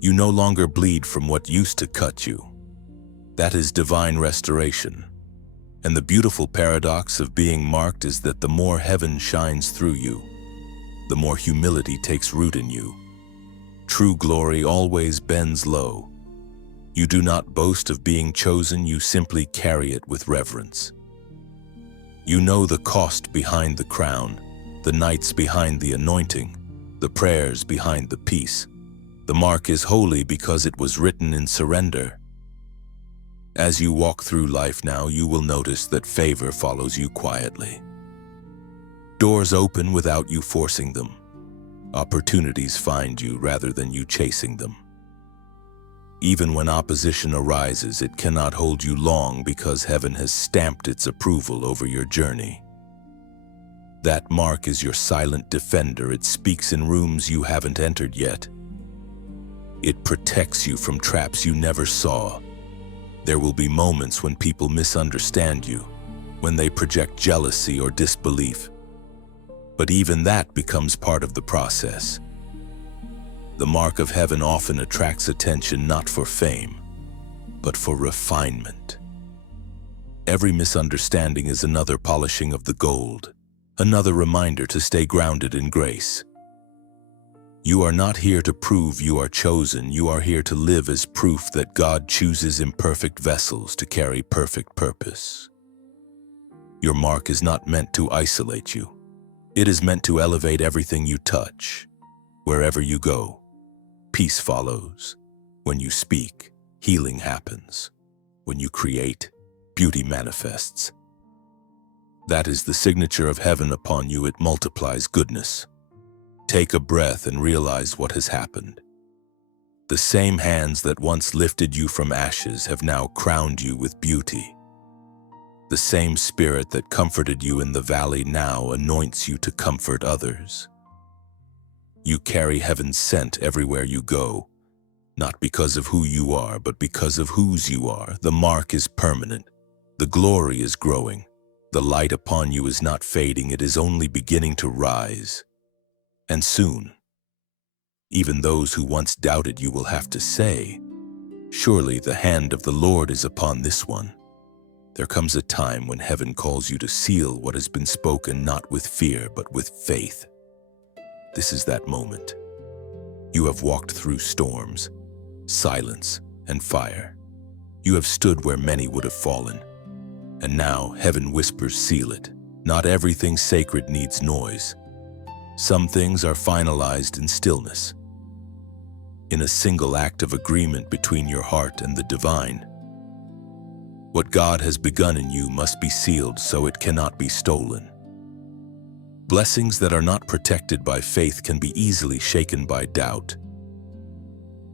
You no longer bleed from what used to cut you. That is divine restoration. And the beautiful paradox of being marked is that the more heaven shines through you, the more humility takes root in you. True glory always bends low. You do not boast of being chosen, you simply carry it with reverence. You know the cost behind the crown, the nights behind the anointing, the prayers behind the peace. The mark is holy because it was written in surrender. As you walk through life now, you will notice that favor follows you quietly. Doors open without you forcing them. Opportunities find you rather than you chasing them. Even when opposition arises, it cannot hold you long because heaven has stamped its approval over your journey. That mark is your silent defender. It speaks in rooms you haven't entered yet. It protects you from traps you never saw. There will be moments when people misunderstand you, when they project jealousy or disbelief. But even that becomes part of the process. The mark of heaven often attracts attention not for fame, but for refinement. Every misunderstanding is another polishing of the gold, another reminder to stay grounded in grace. You are not here to prove you are chosen. You are here to live as proof that God chooses imperfect vessels to carry perfect purpose. Your mark is not meant to isolate you. It is meant to elevate everything you touch. Wherever you go, peace follows. When you speak, healing happens. When you create, beauty manifests. That is the signature of heaven upon you. It multiplies goodness. Take a breath and realize what has happened. The same hands that once lifted you from ashes have now crowned you with beauty. The same Spirit that comforted you in the valley now anoints you to comfort others. You carry heaven's scent everywhere you go, not because of who you are, but because of whose you are. The mark is permanent. The glory is growing. The light upon you is not fading. It is only beginning to rise. And soon, even those who once doubted you will have to say, "Surely the hand of the Lord is upon this one." There comes a time when heaven calls you to seal what has been spoken, not with fear, but with faith. This is that moment. You have walked through storms, silence, and fire. You have stood where many would have fallen. And now heaven whispers, "Seal it." Not everything sacred needs noise. Some things are finalized in stillness, in a single act of agreement between your heart and the divine. What God has begun in you must be sealed so it cannot be stolen. Blessings that are not protected by faith can be easily shaken by doubt.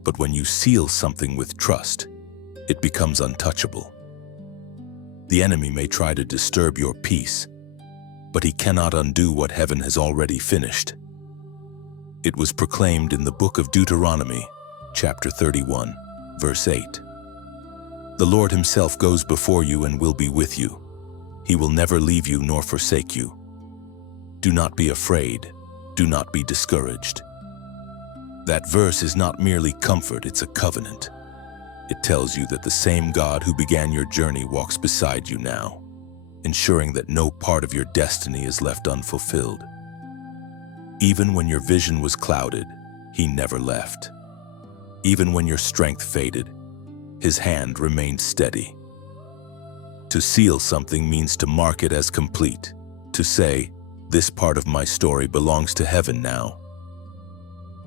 But when you seal something with trust, it becomes untouchable. The enemy may try to disturb your peace, but he cannot undo what heaven has already finished. It was proclaimed in the book of Deuteronomy, chapter 31, verse 8. The Lord himself goes before you and will be with you. He will never leave you nor forsake you. Do not be afraid. Do not be discouraged. That verse is not merely comfort, it's a covenant. It tells you that the same God who began your journey walks beside you now, ensuring that no part of your destiny is left unfulfilled. Even when your vision was clouded, he never left. Even when your strength faded, his hand remained steady. To seal something means to mark it as complete, to say, "This part of my story belongs to heaven now."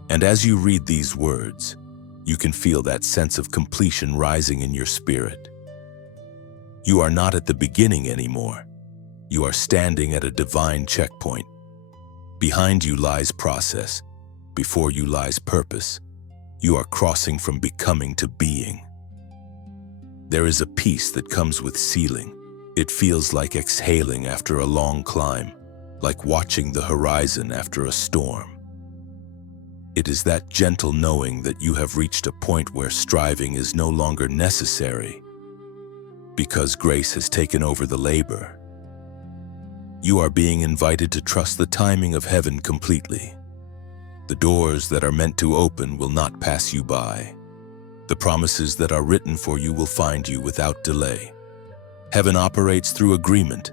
And as you read these words, you can feel that sense of completion rising in your spirit. You are not at the beginning anymore. You are standing at a divine checkpoint. Behind you lies process. Before you lies purpose. You are crossing from becoming to being. There is a peace that comes with sealing. It feels like exhaling after a long climb, like watching the horizon after a storm. It is that gentle knowing that you have reached a point where striving is no longer necessary, because grace has taken over the labor. You are being invited to trust the timing of heaven completely. The doors that are meant to open will not pass you by. The promises that are written for you will find you without delay. Heaven operates through agreement.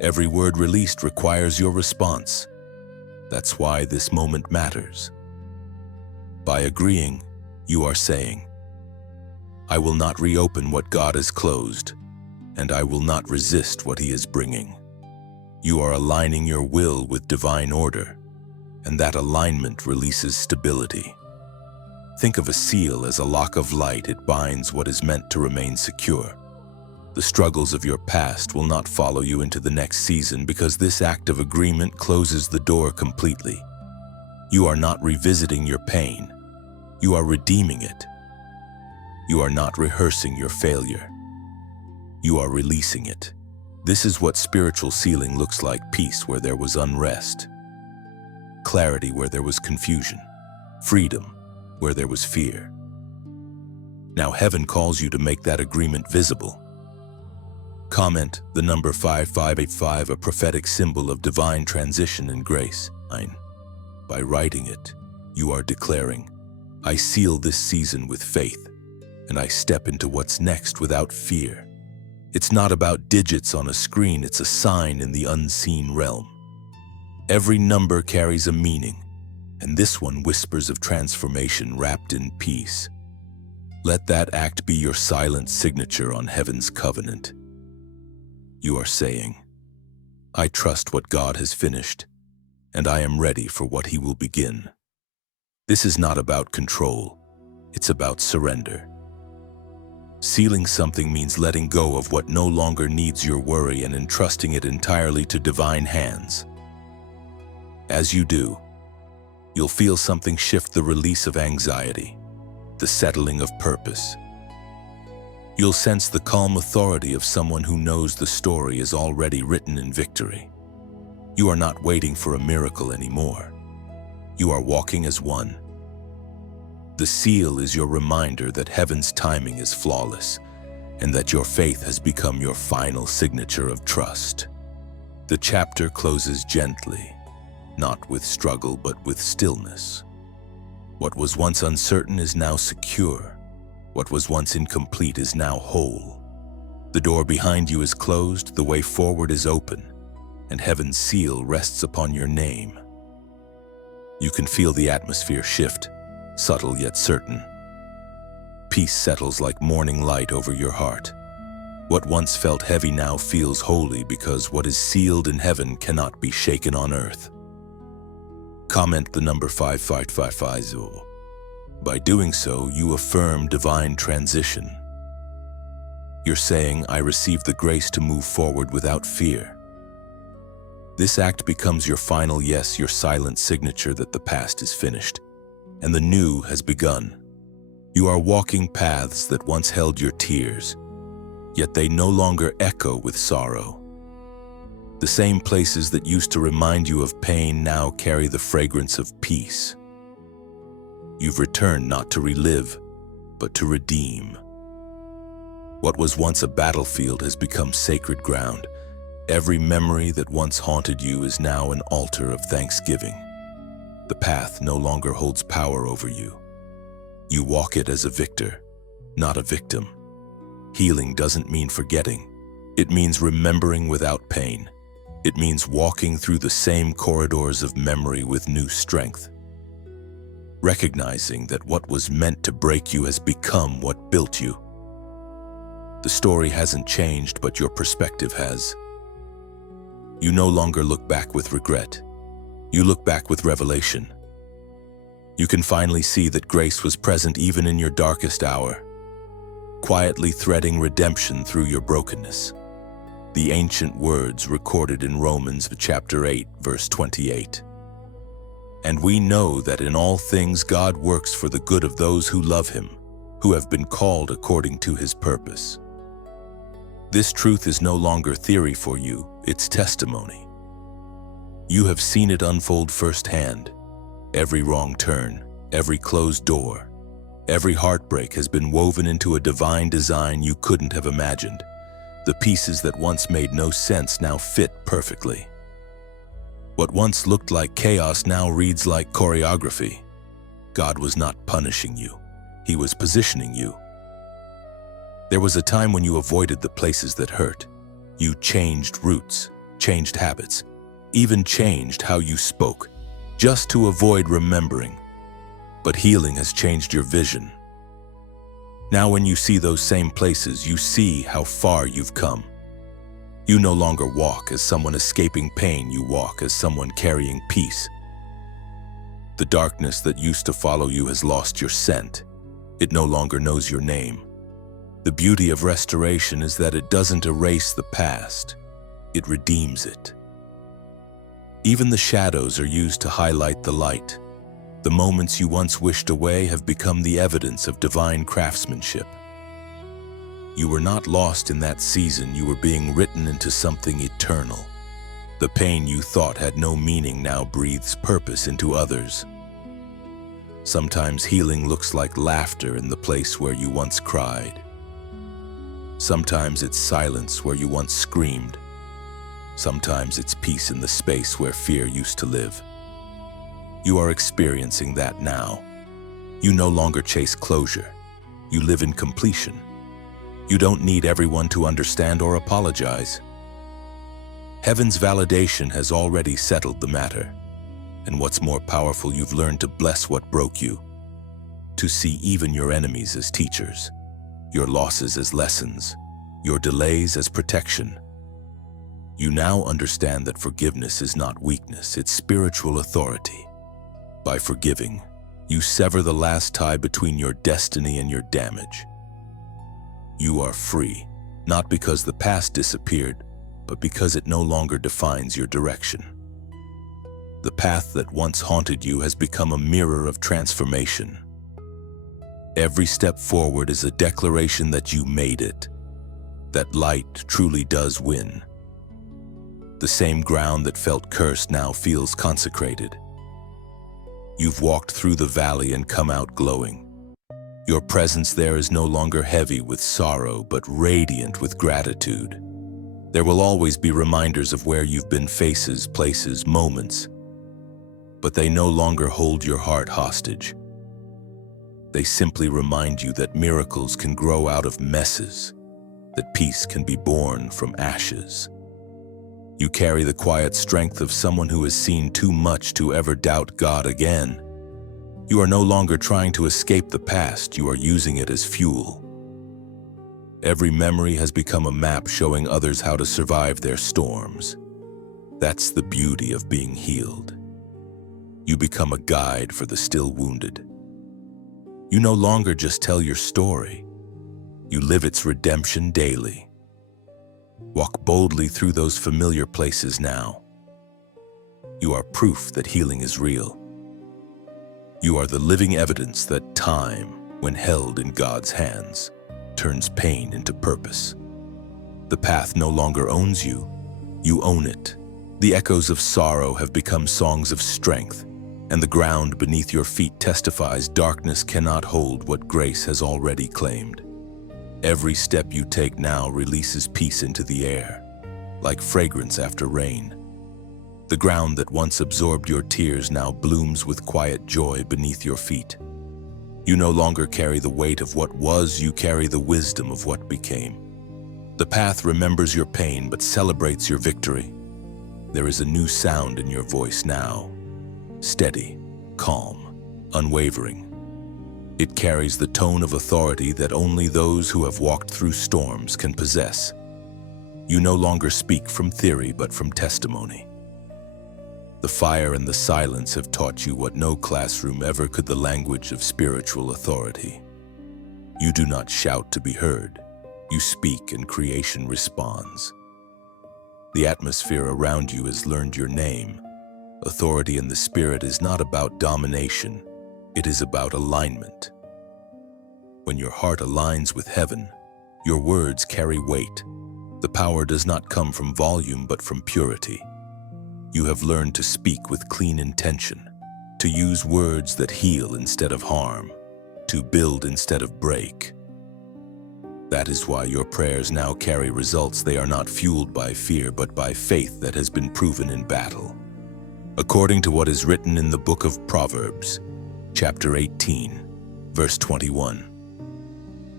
Every word released requires your response. That's why this moment matters. By agreeing, you are saying, "I will not reopen what God has closed, and I will not resist what he is bringing." You are aligning your will with divine order, and that alignment releases stability. Think of a seal as a lock of light. It binds what is meant to remain secure. The struggles of your past will not follow you into the next season because this act of agreement closes the door completely. You are not revisiting your pain. You are redeeming it. You are not rehearsing your failure. You are releasing it. This is what spiritual sealing looks like: peace where there was unrest, clarity where there was confusion, freedom where there was fear. Now heaven calls you to make that agreement visible. Comment the number 5585, a prophetic symbol of divine transition and grace. By writing it, you are declaring, I seal this season with faith, and I step into what's next without fear. It's not about digits on a screen, it's a sign in the unseen realm. Every number carries a meaning, and this one whispers of transformation wrapped in peace. Let that act be your silent signature on heaven's covenant. You are saying, I trust what God has finished, and I am ready for what He will begin. This is not about control, it's about surrender. Sealing something means letting go of what no longer needs your worry and entrusting it entirely to divine hands. As you do, you'll feel something shift, the release of anxiety, the settling of purpose. You'll sense the calm authority of someone who knows the story is already written in victory. You are not waiting for a miracle anymore. You are walking as one. The seal is your reminder that heaven's timing is flawless and that your faith has become your final signature of trust. The chapter closes gently, not with struggle but with stillness. What was once uncertain is now secure. What was once incomplete is now whole. The door behind you is closed, the way forward is open, and heaven's seal rests upon your name. You can feel the atmosphere shift, subtle yet certain. Peace settles like morning light over your heart. What once felt heavy now feels holy because what is sealed in heaven cannot be shaken on earth. Comment the number 5555. By doing so, you affirm divine transition. You're saying, I receive the grace to move forward without fear. This act becomes your final yes, your silent signature that the past is finished, and the new has begun. You are walking paths that once held your tears, yet they no longer echo with sorrow. The same places that used to remind you of pain now carry the fragrance of peace. You've returned not to relive, but to redeem. What was once a battlefield has become sacred ground. Every memory that once haunted you is now an altar of thanksgiving. The path no longer holds power over you. You walk it as a victor, not a victim. Healing doesn't mean forgetting. It means remembering without pain. It means walking through the same corridors of memory with new strength. Recognizing that what was meant to break you has become what built you. The story hasn't changed, but your perspective has. You no longer look back with regret. You look back with revelation. You can finally see that grace was present even in your darkest hour, quietly threading redemption through your brokenness. The ancient words recorded in Romans chapter 8, verse 28. And we know that in all things God works for the good of those who love Him, who have been called according to His purpose. This truth is no longer theory for you, it's testimony. You have seen it unfold firsthand. Every wrong turn, every closed door, every heartbreak has been woven into a divine design you couldn't have imagined. The pieces that once made no sense now fit perfectly. What once looked like chaos now reads like choreography. God was not punishing you, He was positioning you. There was a time when you avoided the places that hurt. You changed routes, changed habits, even changed how you spoke, just to avoid remembering. But healing has changed your vision. Now when you see those same places, you see how far you've come. You no longer walk as someone escaping pain, you walk as someone carrying peace. The darkness that used to follow you has lost your scent. It no longer knows your name. The beauty of restoration is that it doesn't erase the past, it redeems it. Even the shadows are used to highlight the light. The moments you once wished away have become the evidence of divine craftsmanship. You were not lost in that season, you were being written into something eternal. The pain you thought had no meaning now breathes purpose into others. Sometimes healing looks like laughter in the place where you once cried. Sometimes it's silence where you once screamed. Sometimes it's peace in the space where fear used to live. You are experiencing that now. You no longer chase closure. You live in completion. You don't need everyone to understand or apologize. Heaven's validation has already settled the matter. And what's more powerful, you've learned to bless what broke you, to see even your enemies as teachers, your losses as lessons, your delays as protection. You now understand that forgiveness is not weakness, it's spiritual authority. By forgiving, you sever the last tie between your destiny and your damage. You are free, not because the past disappeared, but because it no longer defines your direction. The path that once haunted you has become a mirror of transformation. Every step forward is a declaration that you made it, that light truly does win. The same ground that felt cursed now feels consecrated. You've walked through the valley and come out glowing. Your presence there is no longer heavy with sorrow, but radiant with gratitude. There will always be reminders of where you've been, faces, places, moments, but they no longer hold your heart hostage. They simply remind you that miracles can grow out of messes, that peace can be born from ashes. You carry the quiet strength of someone who has seen too much to ever doubt God again. You are no longer trying to escape the past, you are using it as fuel. Every memory has become a map showing others how to survive their storms. That's the beauty of being healed. You become a guide for the still wounded. You no longer just tell your story. You live its redemption daily. Walk boldly through those familiar places now. You are proof that healing is real. You are the living evidence that time, when held in God's hands, turns pain into purpose. The path no longer owns you. You own it. The echoes of sorrow have become songs of strength, and the ground beneath your feet testifies darkness cannot hold what grace has already claimed. Every step you take now releases peace into the air, like fragrance after rain. The ground that once absorbed your tears now blooms with quiet joy beneath your feet. You no longer carry the weight of what was, you carry the wisdom of what became. The path remembers your pain but celebrates your victory. There is a new sound in your voice now, steady, calm, unwavering. It carries the tone of authority that only those who have walked through storms can possess. You no longer speak from theory but from testimony. The fire and the silence have taught you what no classroom ever could: the language of spiritual authority. You do not shout to be heard. You speak and creation responds. The atmosphere around you has learned your name. Authority in the spirit is not about domination. It is about alignment. When your heart aligns with heaven, your words carry weight. The power does not come from volume but from purity. You have learned to speak with clean intention, to use words that heal instead of harm, to build instead of break. That is why your prayers now carry results. They are not fueled by fear but by faith that has been proven in battle. According to what is written in the book of Proverbs, chapter 18, verse 21.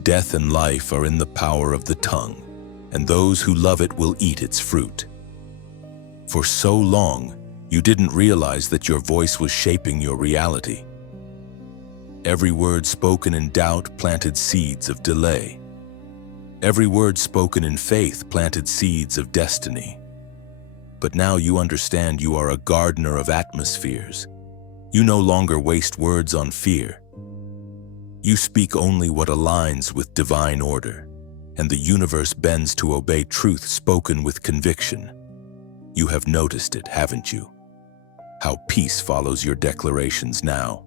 Death and life are in the power of the tongue, and those who love it will eat its fruit. For so long, you didn't realize that your voice was shaping your reality. Every word spoken in doubt planted seeds of delay. Every word spoken in faith planted seeds of destiny. But now you understand you are a gardener of atmospheres. You no longer waste words on fear. You speak only what aligns with divine order, and the universe bends to obey truth spoken with conviction. You have noticed it, haven't you? How peace follows your declarations now.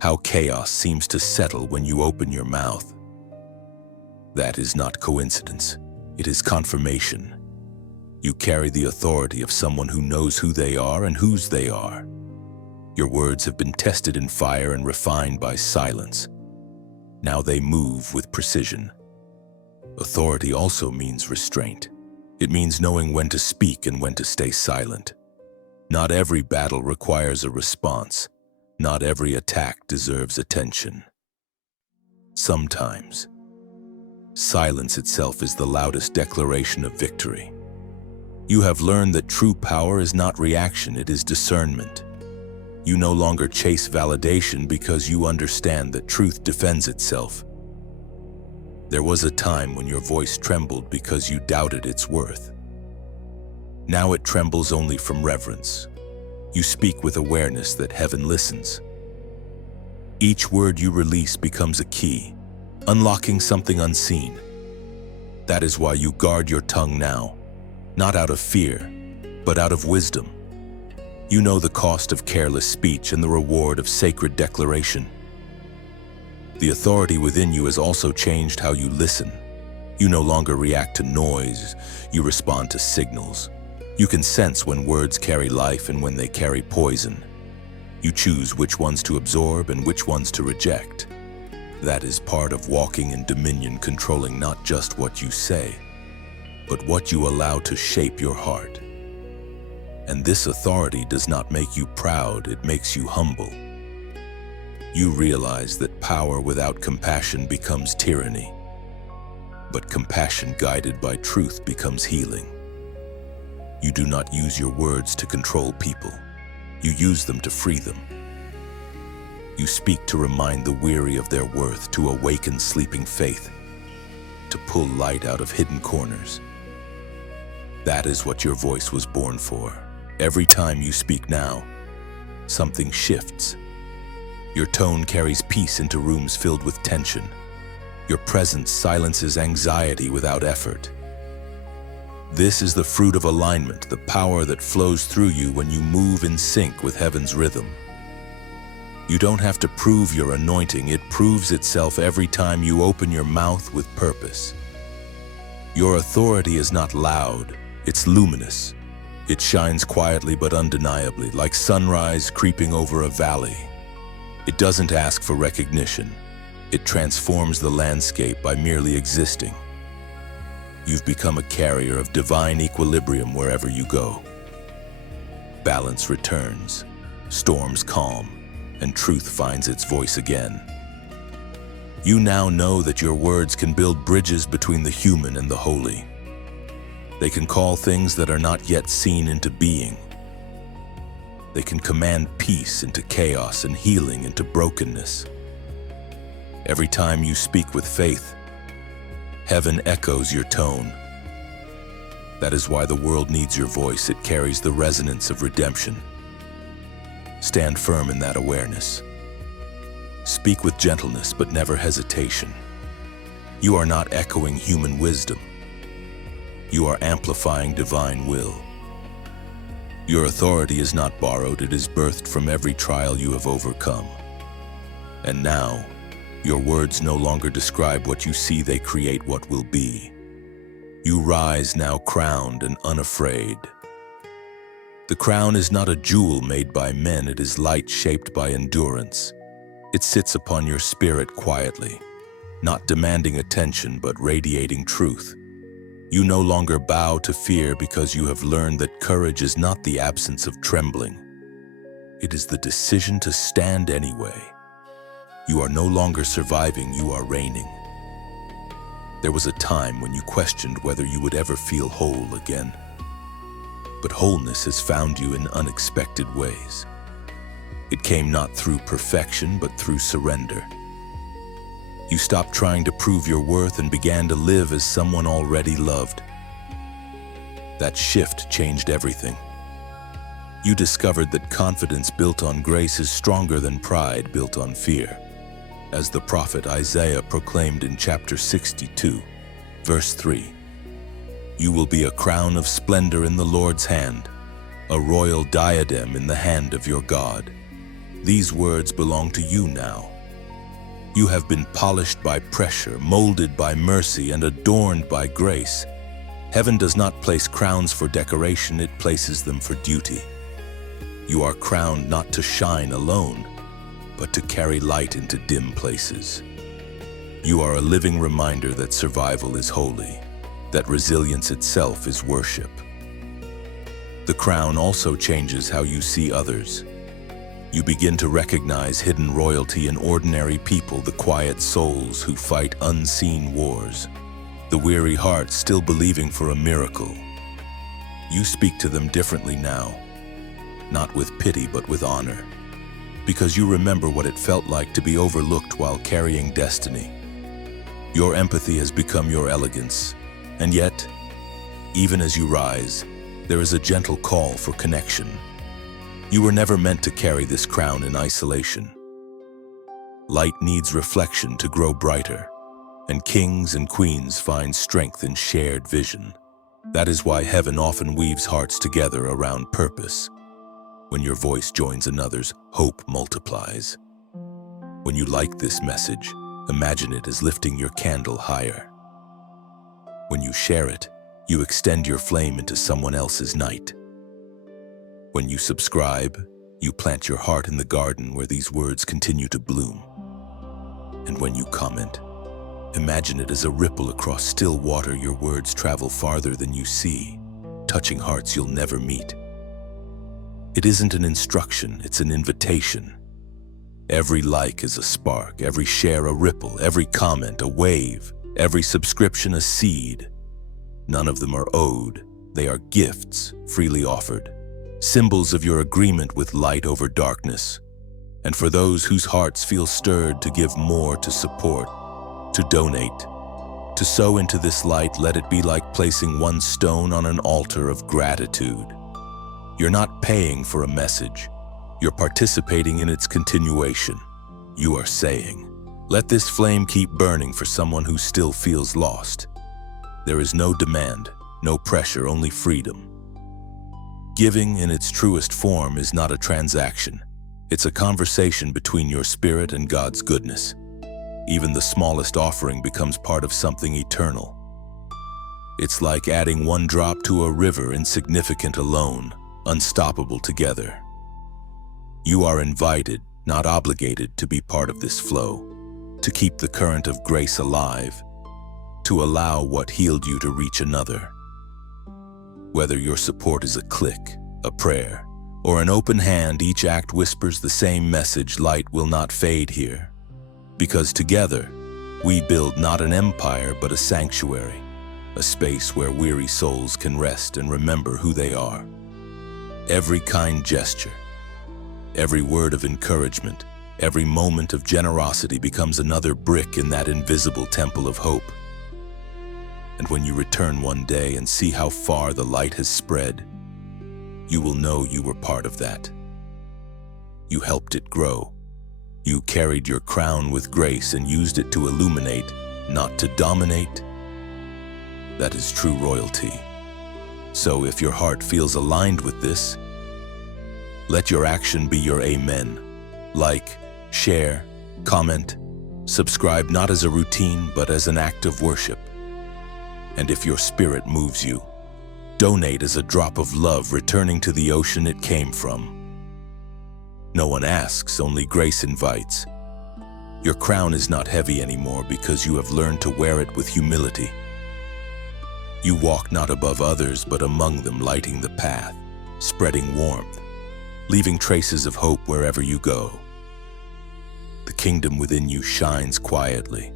How chaos seems to settle when you open your mouth. That is not coincidence. It is confirmation. You carry the authority of someone who knows who they are and whose they are. Your words have been tested in fire and refined by silence. Now they move with precision. Authority also means restraint. It means knowing when to speak and when to stay silent. Not every battle requires a response. Not every attack deserves attention. Sometimes, silence itself is the loudest declaration of victory. You have learned that true power is not reaction, it is discernment. You no longer chase validation because you understand that truth defends itself. There was a time when your voice trembled because you doubted its worth. Now it trembles only from reverence. You speak with awareness that heaven listens. Each word you release becomes a key, unlocking something unseen. That is why you guard your tongue now, not out of fear, but out of wisdom. You know the cost of careless speech and the reward of sacred declaration. The authority within you has also changed how you listen. You no longer react to noise, you respond to signals. You can sense when words carry life and when they carry poison. You choose which ones to absorb and which ones to reject. That is part of walking in dominion, controlling not just what you say, but what you allow to shape your heart. And this authority does not make you proud, it makes you humble. You realize that power without compassion becomes tyranny, but compassion guided by truth becomes healing. You do not use your words to control people. You use them to free them. You speak to remind the weary of their worth, to awaken sleeping faith, to pull light out of hidden corners. That is what your voice was born for. Every time you speak now, something shifts. Your tone carries peace into rooms filled with tension. Your presence silences anxiety without effort. This is the fruit of alignment, the power that flows through you when you move in sync with heaven's rhythm. You don't have to prove your anointing, it proves itself every time you open your mouth with purpose. Your authority is not loud, it's luminous. It shines quietly but undeniably, like sunrise creeping over a valley. It doesn't ask for recognition. It transforms the landscape by merely existing. You've become a carrier of divine equilibrium wherever you go. Balance returns, storms calm, and truth finds its voice again. You now know that your words can build bridges between the human and the holy. They can call things that are not yet seen into being. They can command peace into chaos and healing into brokenness. Every time you speak with faith, heaven echoes your tone. That is why the world needs your voice. It carries the resonance of redemption. Stand firm in that awareness. Speak with gentleness but never hesitation. You are not echoing human wisdom. You are amplifying divine will. Your authority is not borrowed, it is birthed from every trial you have overcome. And now, your words no longer describe what you see, they create what will be. You rise now crowned and unafraid. The crown is not a jewel made by men, it is light shaped by endurance. It sits upon your spirit quietly, not demanding attention but radiating truth. You no longer bow to fear because you have learned that courage is not the absence of trembling. It is the decision to stand anyway. You are no longer surviving, you are reigning. There was a time when you questioned whether you would ever feel whole again. But wholeness has found you in unexpected ways. It came not through perfection, but through surrender. You stopped trying to prove your worth and began to live as someone already loved. That shift changed everything. You discovered that confidence built on grace is stronger than pride built on fear. As the prophet Isaiah proclaimed in chapter 62, verse 3, "You will be a crown of splendor in the Lord's hand, a royal diadem in the hand of your God." These words belong to you now. You have been polished by pressure, molded by mercy, and adorned by grace. Heaven does not place crowns for decoration, it places them for duty. You are crowned not to shine alone, but to carry light into dim places. You are a living reminder that survival is holy, that resilience itself is worship. The crown also changes how you see others. You begin to recognize hidden royalty in ordinary people, the quiet souls who fight unseen wars, the weary hearts still believing for a miracle. You speak to them differently now, not with pity but with honor, because you remember what it felt like to be overlooked while carrying destiny. Your empathy has become your elegance, and yet, even as you rise, there is a gentle call for connection. You were never meant to carry this crown in isolation. Light needs reflection to grow brighter, and kings and queens find strength in shared vision. That is why heaven often weaves hearts together around purpose. When your voice joins another's, hope multiplies. When you like this message, imagine it as lifting your candle higher. When you share it, you extend your flame into someone else's night. When you subscribe, you plant your heart in the garden where these words continue to bloom. And when you comment, imagine it as a ripple across still water. Your words travel farther than you see, touching hearts you'll never meet. It isn't an instruction, it's an invitation. Every like is a spark, every share a ripple, every comment a wave, every subscription a seed. None of them are owed, they are gifts freely offered, symbols of your agreement with light over darkness. And for those whose hearts feel stirred to give more, to support, to donate, to sow into this light, let it be like placing one stone on an altar of gratitude. You're not paying for a message, you're participating in its continuation. You are saying, let this flame keep burning for someone who still feels lost. There is no demand, no pressure, only freedom. Giving in its truest form is not a transaction. It's a conversation between your spirit and God's goodness. Even the smallest offering becomes part of something eternal. It's like adding one drop to a river, insignificant alone, unstoppable together. You are invited, not obligated, to be part of this flow, to keep the current of grace alive, to allow what healed you to reach another. Whether your support is a click, a prayer, or an open hand, each act whispers the same message: light will not fade here. Because together, we build not an empire but a sanctuary, a space where weary souls can rest and remember who they are. Every kind gesture, every word of encouragement, every moment of generosity becomes another brick in that invisible temple of hope. And when you return one day and see how far the light has spread, you will know you were part of that. You helped it grow. You carried your crown with grace and used it to illuminate, not to dominate. That is true royalty. So if your heart feels aligned with this, let your action be your amen. Like, share, comment, subscribe, not as a routine but as an act of worship. And if your spirit moves you, donate as a drop of love returning to the ocean it came from. No one asks, only grace invites. Your crown is not heavy anymore because you have learned to wear it with humility. You walk not above others but among them, lighting the path, spreading warmth, leaving traces of hope wherever you go. The kingdom within you shines quietly,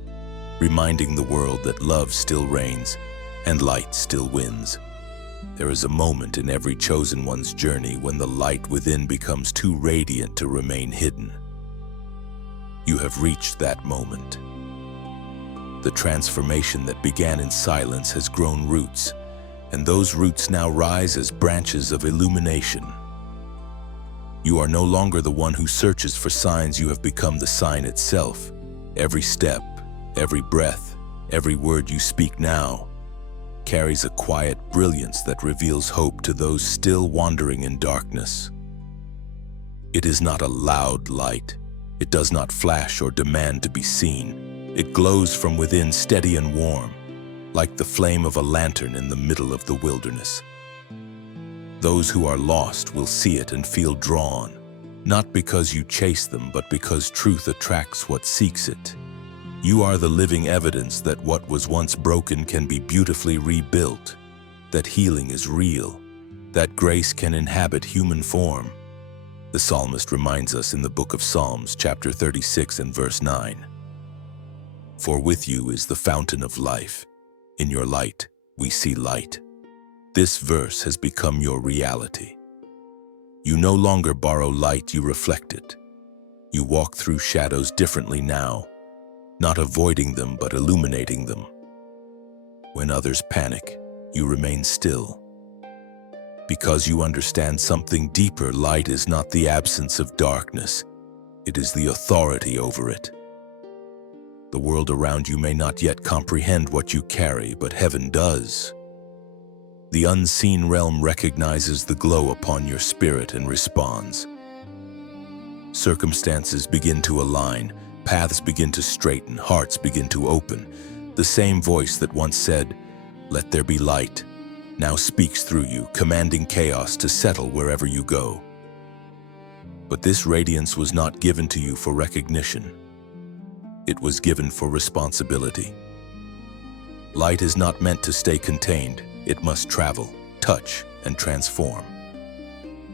reminding the world that love still reigns and light still wins. There is a moment in every chosen one's journey when the light within becomes too radiant to remain hidden. You have reached that moment. The transformation that began in silence has grown roots, and those roots now rise as branches of illumination. You are no longer the one who searches for signs, you have become the sign itself. Every step, every breath, every word you speak now carries a quiet brilliance that reveals hope to those still wandering in darkness. It is not a loud light. It does not flash or demand to be seen. It glows from within, steady and warm, like the flame of a lantern in the middle of the wilderness. Those who are lost will see it and feel drawn, not because you chase them, but because truth attracts what seeks it. You are the living evidence that what was once broken can be beautifully rebuilt, that healing is real, that grace can inhabit human form. The psalmist reminds us in the book of Psalms, chapter 36 and verse 9. For with you is the fountain of life. In your light, we see light. This verse has become your reality. You no longer borrow light, you reflect it. You walk through shadows differently now, not avoiding them but illuminating them. When others panic, you remain still. Because you understand something deeper, light is not the absence of darkness, it is the authority over it. The world around you may not yet comprehend what you carry, but heaven does. The unseen realm recognizes the glow upon your spirit and responds. Circumstances begin to align, paths begin to straighten, hearts begin to open. The same voice that once said, "Let there be light," now speaks through you, commanding chaos to settle wherever you go. But this radiance was not given to you for recognition. It was given for responsibility. Light is not meant to stay contained. It must travel, touch, and transform.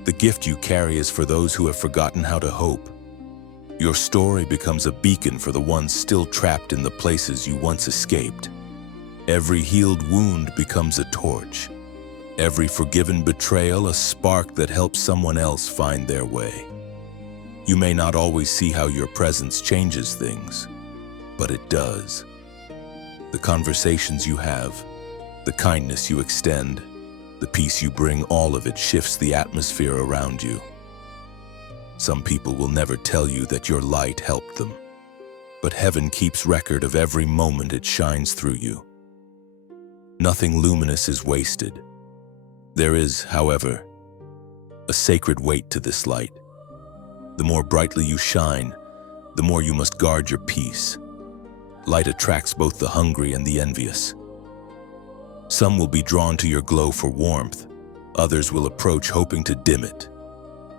The gift you carry is for those who have forgotten how to hope. Your story becomes a beacon for the ones still trapped in the places you once escaped. Every healed wound becomes a torch. Every forgiven betrayal a spark that helps someone else find their way. You may not always see how your presence changes things, but it does. The conversations you have, the kindness you extend, the peace you bring, all of it shifts the atmosphere around you. Some people will never tell you that your light helped them, but heaven keeps record of every moment it shines through you. Nothing luminous is wasted. There is, however, a sacred weight to this light. The more brightly you shine, the more you must guard your peace. Light attracts both the hungry and the envious. Some will be drawn to your glow for warmth. Others will approach hoping to dim it.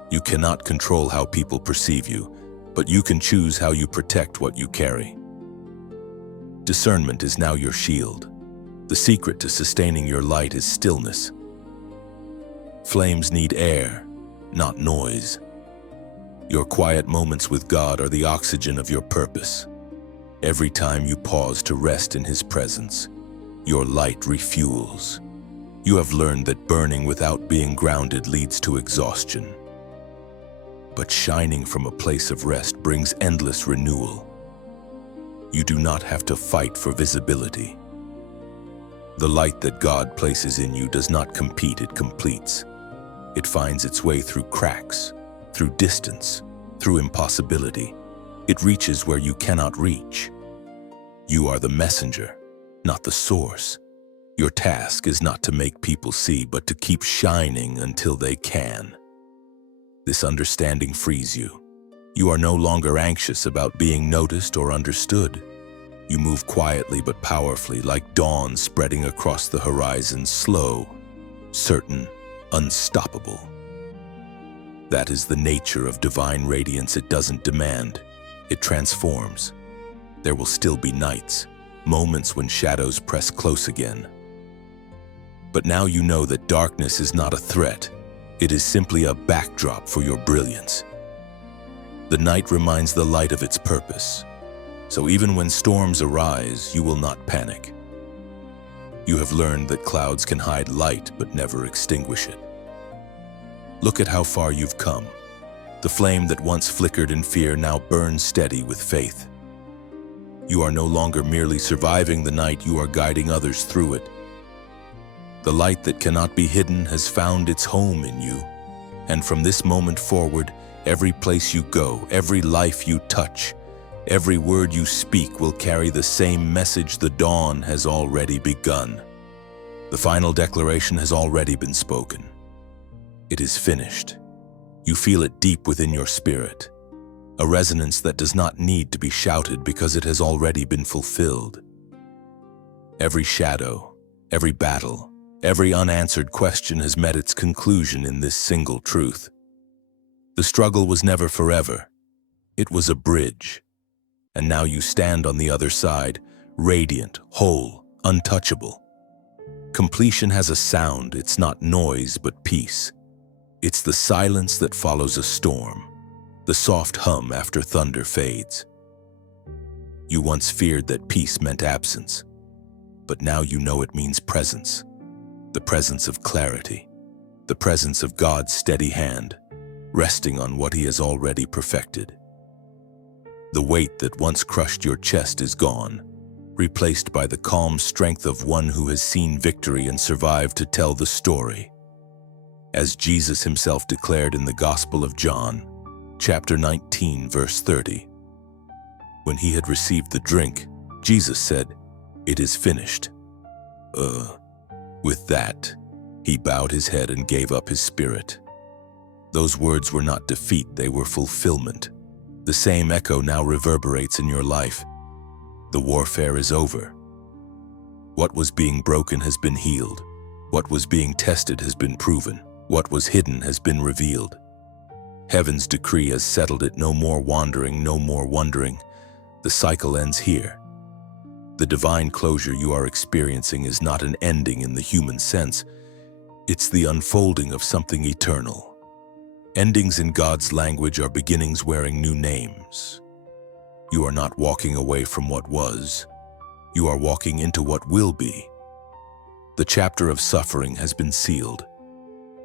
You cannot control how people perceive you, but you can choose how you protect what you carry. Discernment is now your shield. The secret to sustaining your light is stillness. Flames need air, not noise. Your quiet moments with God are the oxygen of your purpose. Every time you pause to rest in His presence, your light refuels. You have learned that burning without being grounded leads to exhaustion. But shining from a place of rest brings endless renewal. You do not have to fight for visibility. The light that God places in you does not compete, it completes. It finds its way through cracks, through distance, through impossibility. It reaches where you cannot reach. You are the messenger, not the source. Your task is not to make people see, but to keep shining until they can. This understanding frees you. You are no longer anxious about being noticed or understood. You move quietly but powerfully, like dawn spreading across the horizon, slow, certain, unstoppable. That is the nature of divine radiance. It doesn't demand, it transforms. There will still be nights, moments when shadows press close again. But now you know that darkness is not a threat. It is simply a backdrop for your brilliance. The night reminds the light of its purpose. So even when storms arise, you will not panic. You have learned that clouds can hide light but never extinguish it. Look at how far you've come. The flame that once flickered in fear now burns steady with faith. You are no longer merely surviving the night, you are guiding others through it. The light that cannot be hidden has found its home in you. And from this moment forward, every place you go, every life you touch, every word you speak will carry the same message: the dawn has already begun. The final declaration has already been spoken. It is finished. You feel it deep within your spirit, a resonance that does not need to be shouted because it has already been fulfilled. Every shadow, every battle, Every unanswered question has met its conclusion in this single truth. The struggle was never forever. It was a bridge. And now you stand on the other side, radiant, whole, untouchable. Completion has a sound. It's not noise, but peace. It's the silence that follows a storm, the soft hum after thunder fades. You once feared that peace meant absence, but now you know it means presence. The presence of clarity, the presence of God's steady hand, resting on what He has already perfected. The weight that once crushed your chest is gone, replaced by the calm strength of one who has seen victory and survived to tell the story. As Jesus Himself declared in the Gospel of John, chapter 19, verse 30. When He had received the drink, Jesus said, "It is finished." With that, He bowed His head and gave up His spirit. Those words were not defeat, they were fulfillment. The same echo now reverberates in your life. The warfare is over. What was being broken has been healed. What was being tested has been proven. What was hidden has been revealed. Heaven's decree has settled it. No more wandering, no more wondering. The cycle ends here. The divine closure you are experiencing is not an ending in the human sense. It's the unfolding of something eternal. Endings in God's language are beginnings wearing new names. You are not walking away from what was. You are walking into what will be. The chapter of suffering has been sealed,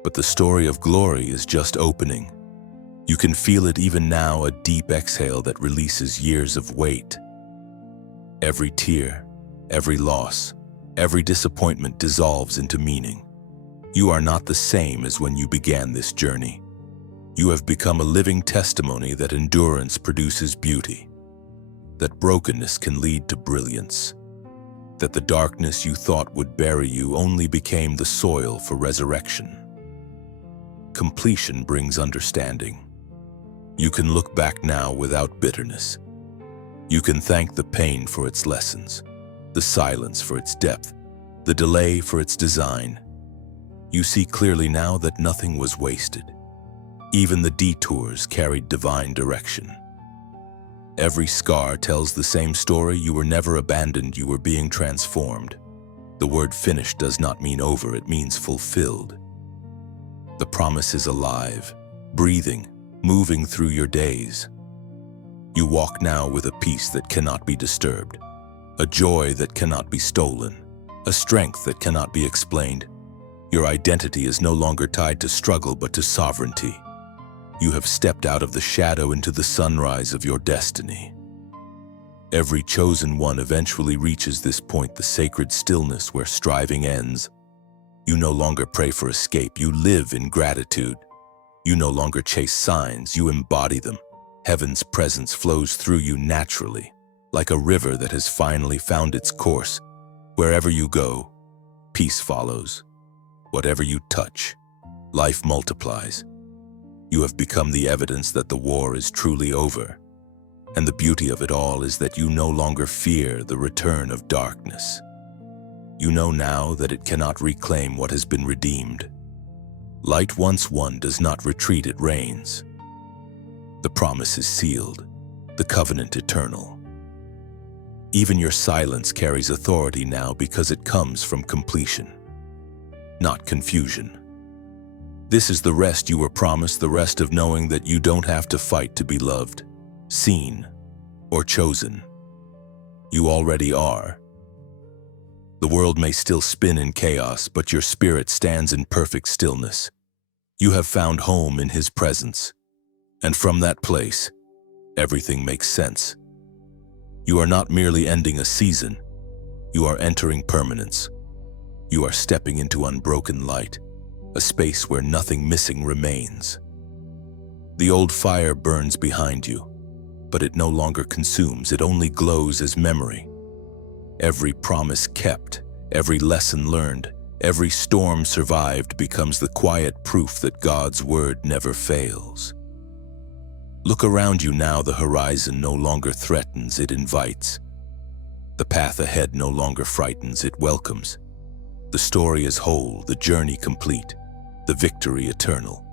but the story of glory is just opening. You can feel it even now, a deep exhale that releases years of weight. Every tear, every loss, every disappointment dissolves into meaning. You are not the same as when you began this journey. You have become a living testimony that endurance produces beauty, that brokenness can lead to brilliance, that the darkness you thought would bury you only became the soil for resurrection. Completion brings understanding. You can look back now without bitterness. You can thank the pain for its lessons, the silence for its depth, the delay for its design. You see clearly now that nothing was wasted. Even the detours carried divine direction. Every scar tells the same story. You were never abandoned, you were being transformed. The word finished does not mean over, it means fulfilled. The promise is alive, breathing, moving through your days. You walk now with a peace that cannot be disturbed, a joy that cannot be stolen, a strength that cannot be explained. Your identity is no longer tied to struggle but to sovereignty. You have stepped out of the shadow into the sunrise of your destiny. Every chosen one eventually reaches this point, the sacred stillness where striving ends. You no longer pray for escape, you live in gratitude. You no longer chase signs, you embody them. Heaven's presence flows through you naturally, like a river that has finally found its course. Wherever you go, peace follows. Whatever you touch, life multiplies. You have become the evidence that the war is truly over. And the beauty of it all is that you no longer fear the return of darkness. You know now that it cannot reclaim what has been redeemed. Light once won does not retreat, it reigns. The promise is sealed, the covenant eternal. Even your silence carries authority now because it comes from completion, not confusion. This is the rest you were promised, the rest of knowing that you don't have to fight to be loved, seen, or chosen. You already are. The world may still spin in chaos, but your spirit stands in perfect stillness. You have found home in His presence, and from that place, everything makes sense. You are not merely ending a season, you are entering permanence. You are stepping into unbroken light, a space where nothing missing remains. The old fire burns behind you, but it no longer consumes, it only glows as memory. Every promise kept, every lesson learned, every storm survived becomes the quiet proof that God's word never fails. Look around you now, the horizon no longer threatens, it invites. The path ahead no longer frightens, it welcomes. The story is whole, the journey complete, the victory eternal.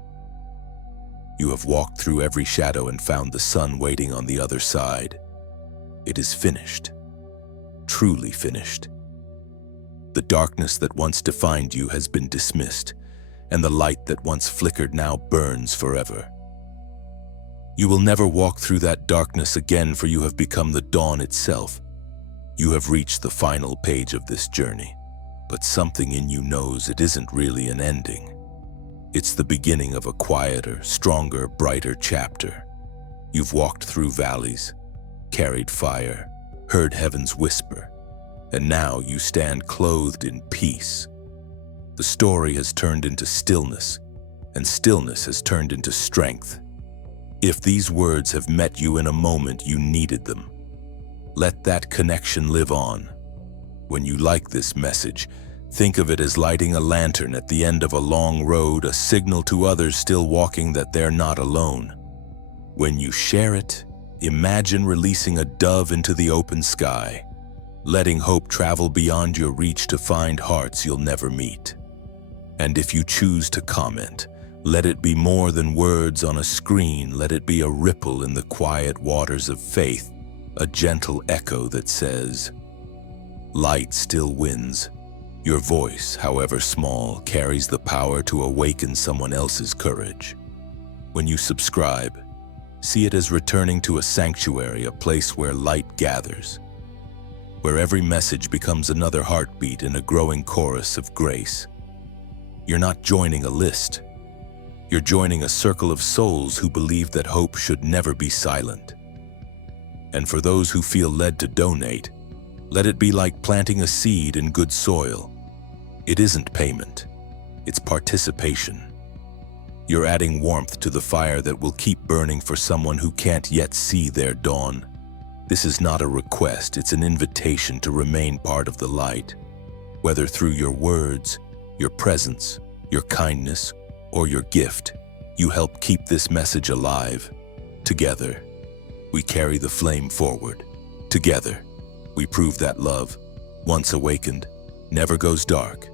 You have walked through every shadow and found the sun waiting on the other side. It is finished, truly finished. The darkness that once defined you has been dismissed, and the light that once flickered now burns forever. You will never walk through that darkness again, for you have become the dawn itself. You have reached the final page of this journey, but something in you knows it isn't really an ending. It's the beginning of a quieter, stronger, brighter chapter. You've walked through valleys, carried fire, heard heaven's whisper, and now you stand clothed in peace. The story has turned into stillness, and stillness has turned into strength. If these words have met you in a moment you needed them, let that connection live on. When you like this message, think of it as lighting a lantern at the end of a long road, a signal to others still walking that they're not alone. When you share it, imagine releasing a dove into the open sky, letting hope travel beyond your reach to find hearts you'll never meet. And if you choose to comment, let it be more than words on a screen. Let it be a ripple in the quiet waters of faith, a gentle echo that says, "Light still wins." Your voice, however small, carries the power to awaken someone else's courage. When you subscribe, see it as returning to a sanctuary, a place where light gathers, where every message becomes another heartbeat in a growing chorus of grace. You're not joining a list. You're joining a circle of souls who believe that hope should never be silent. And for those who feel led to donate, let it be like planting a seed in good soil. It isn't payment, it's participation. You're adding warmth to the fire that will keep burning for someone who can't yet see their dawn. This is not a request, it's an invitation to remain part of the light. Whether through your words, your presence, your kindness, or your gift, you help keep this message alive. Together, we carry the flame forward. Together, we prove that love, once awakened, never goes dark.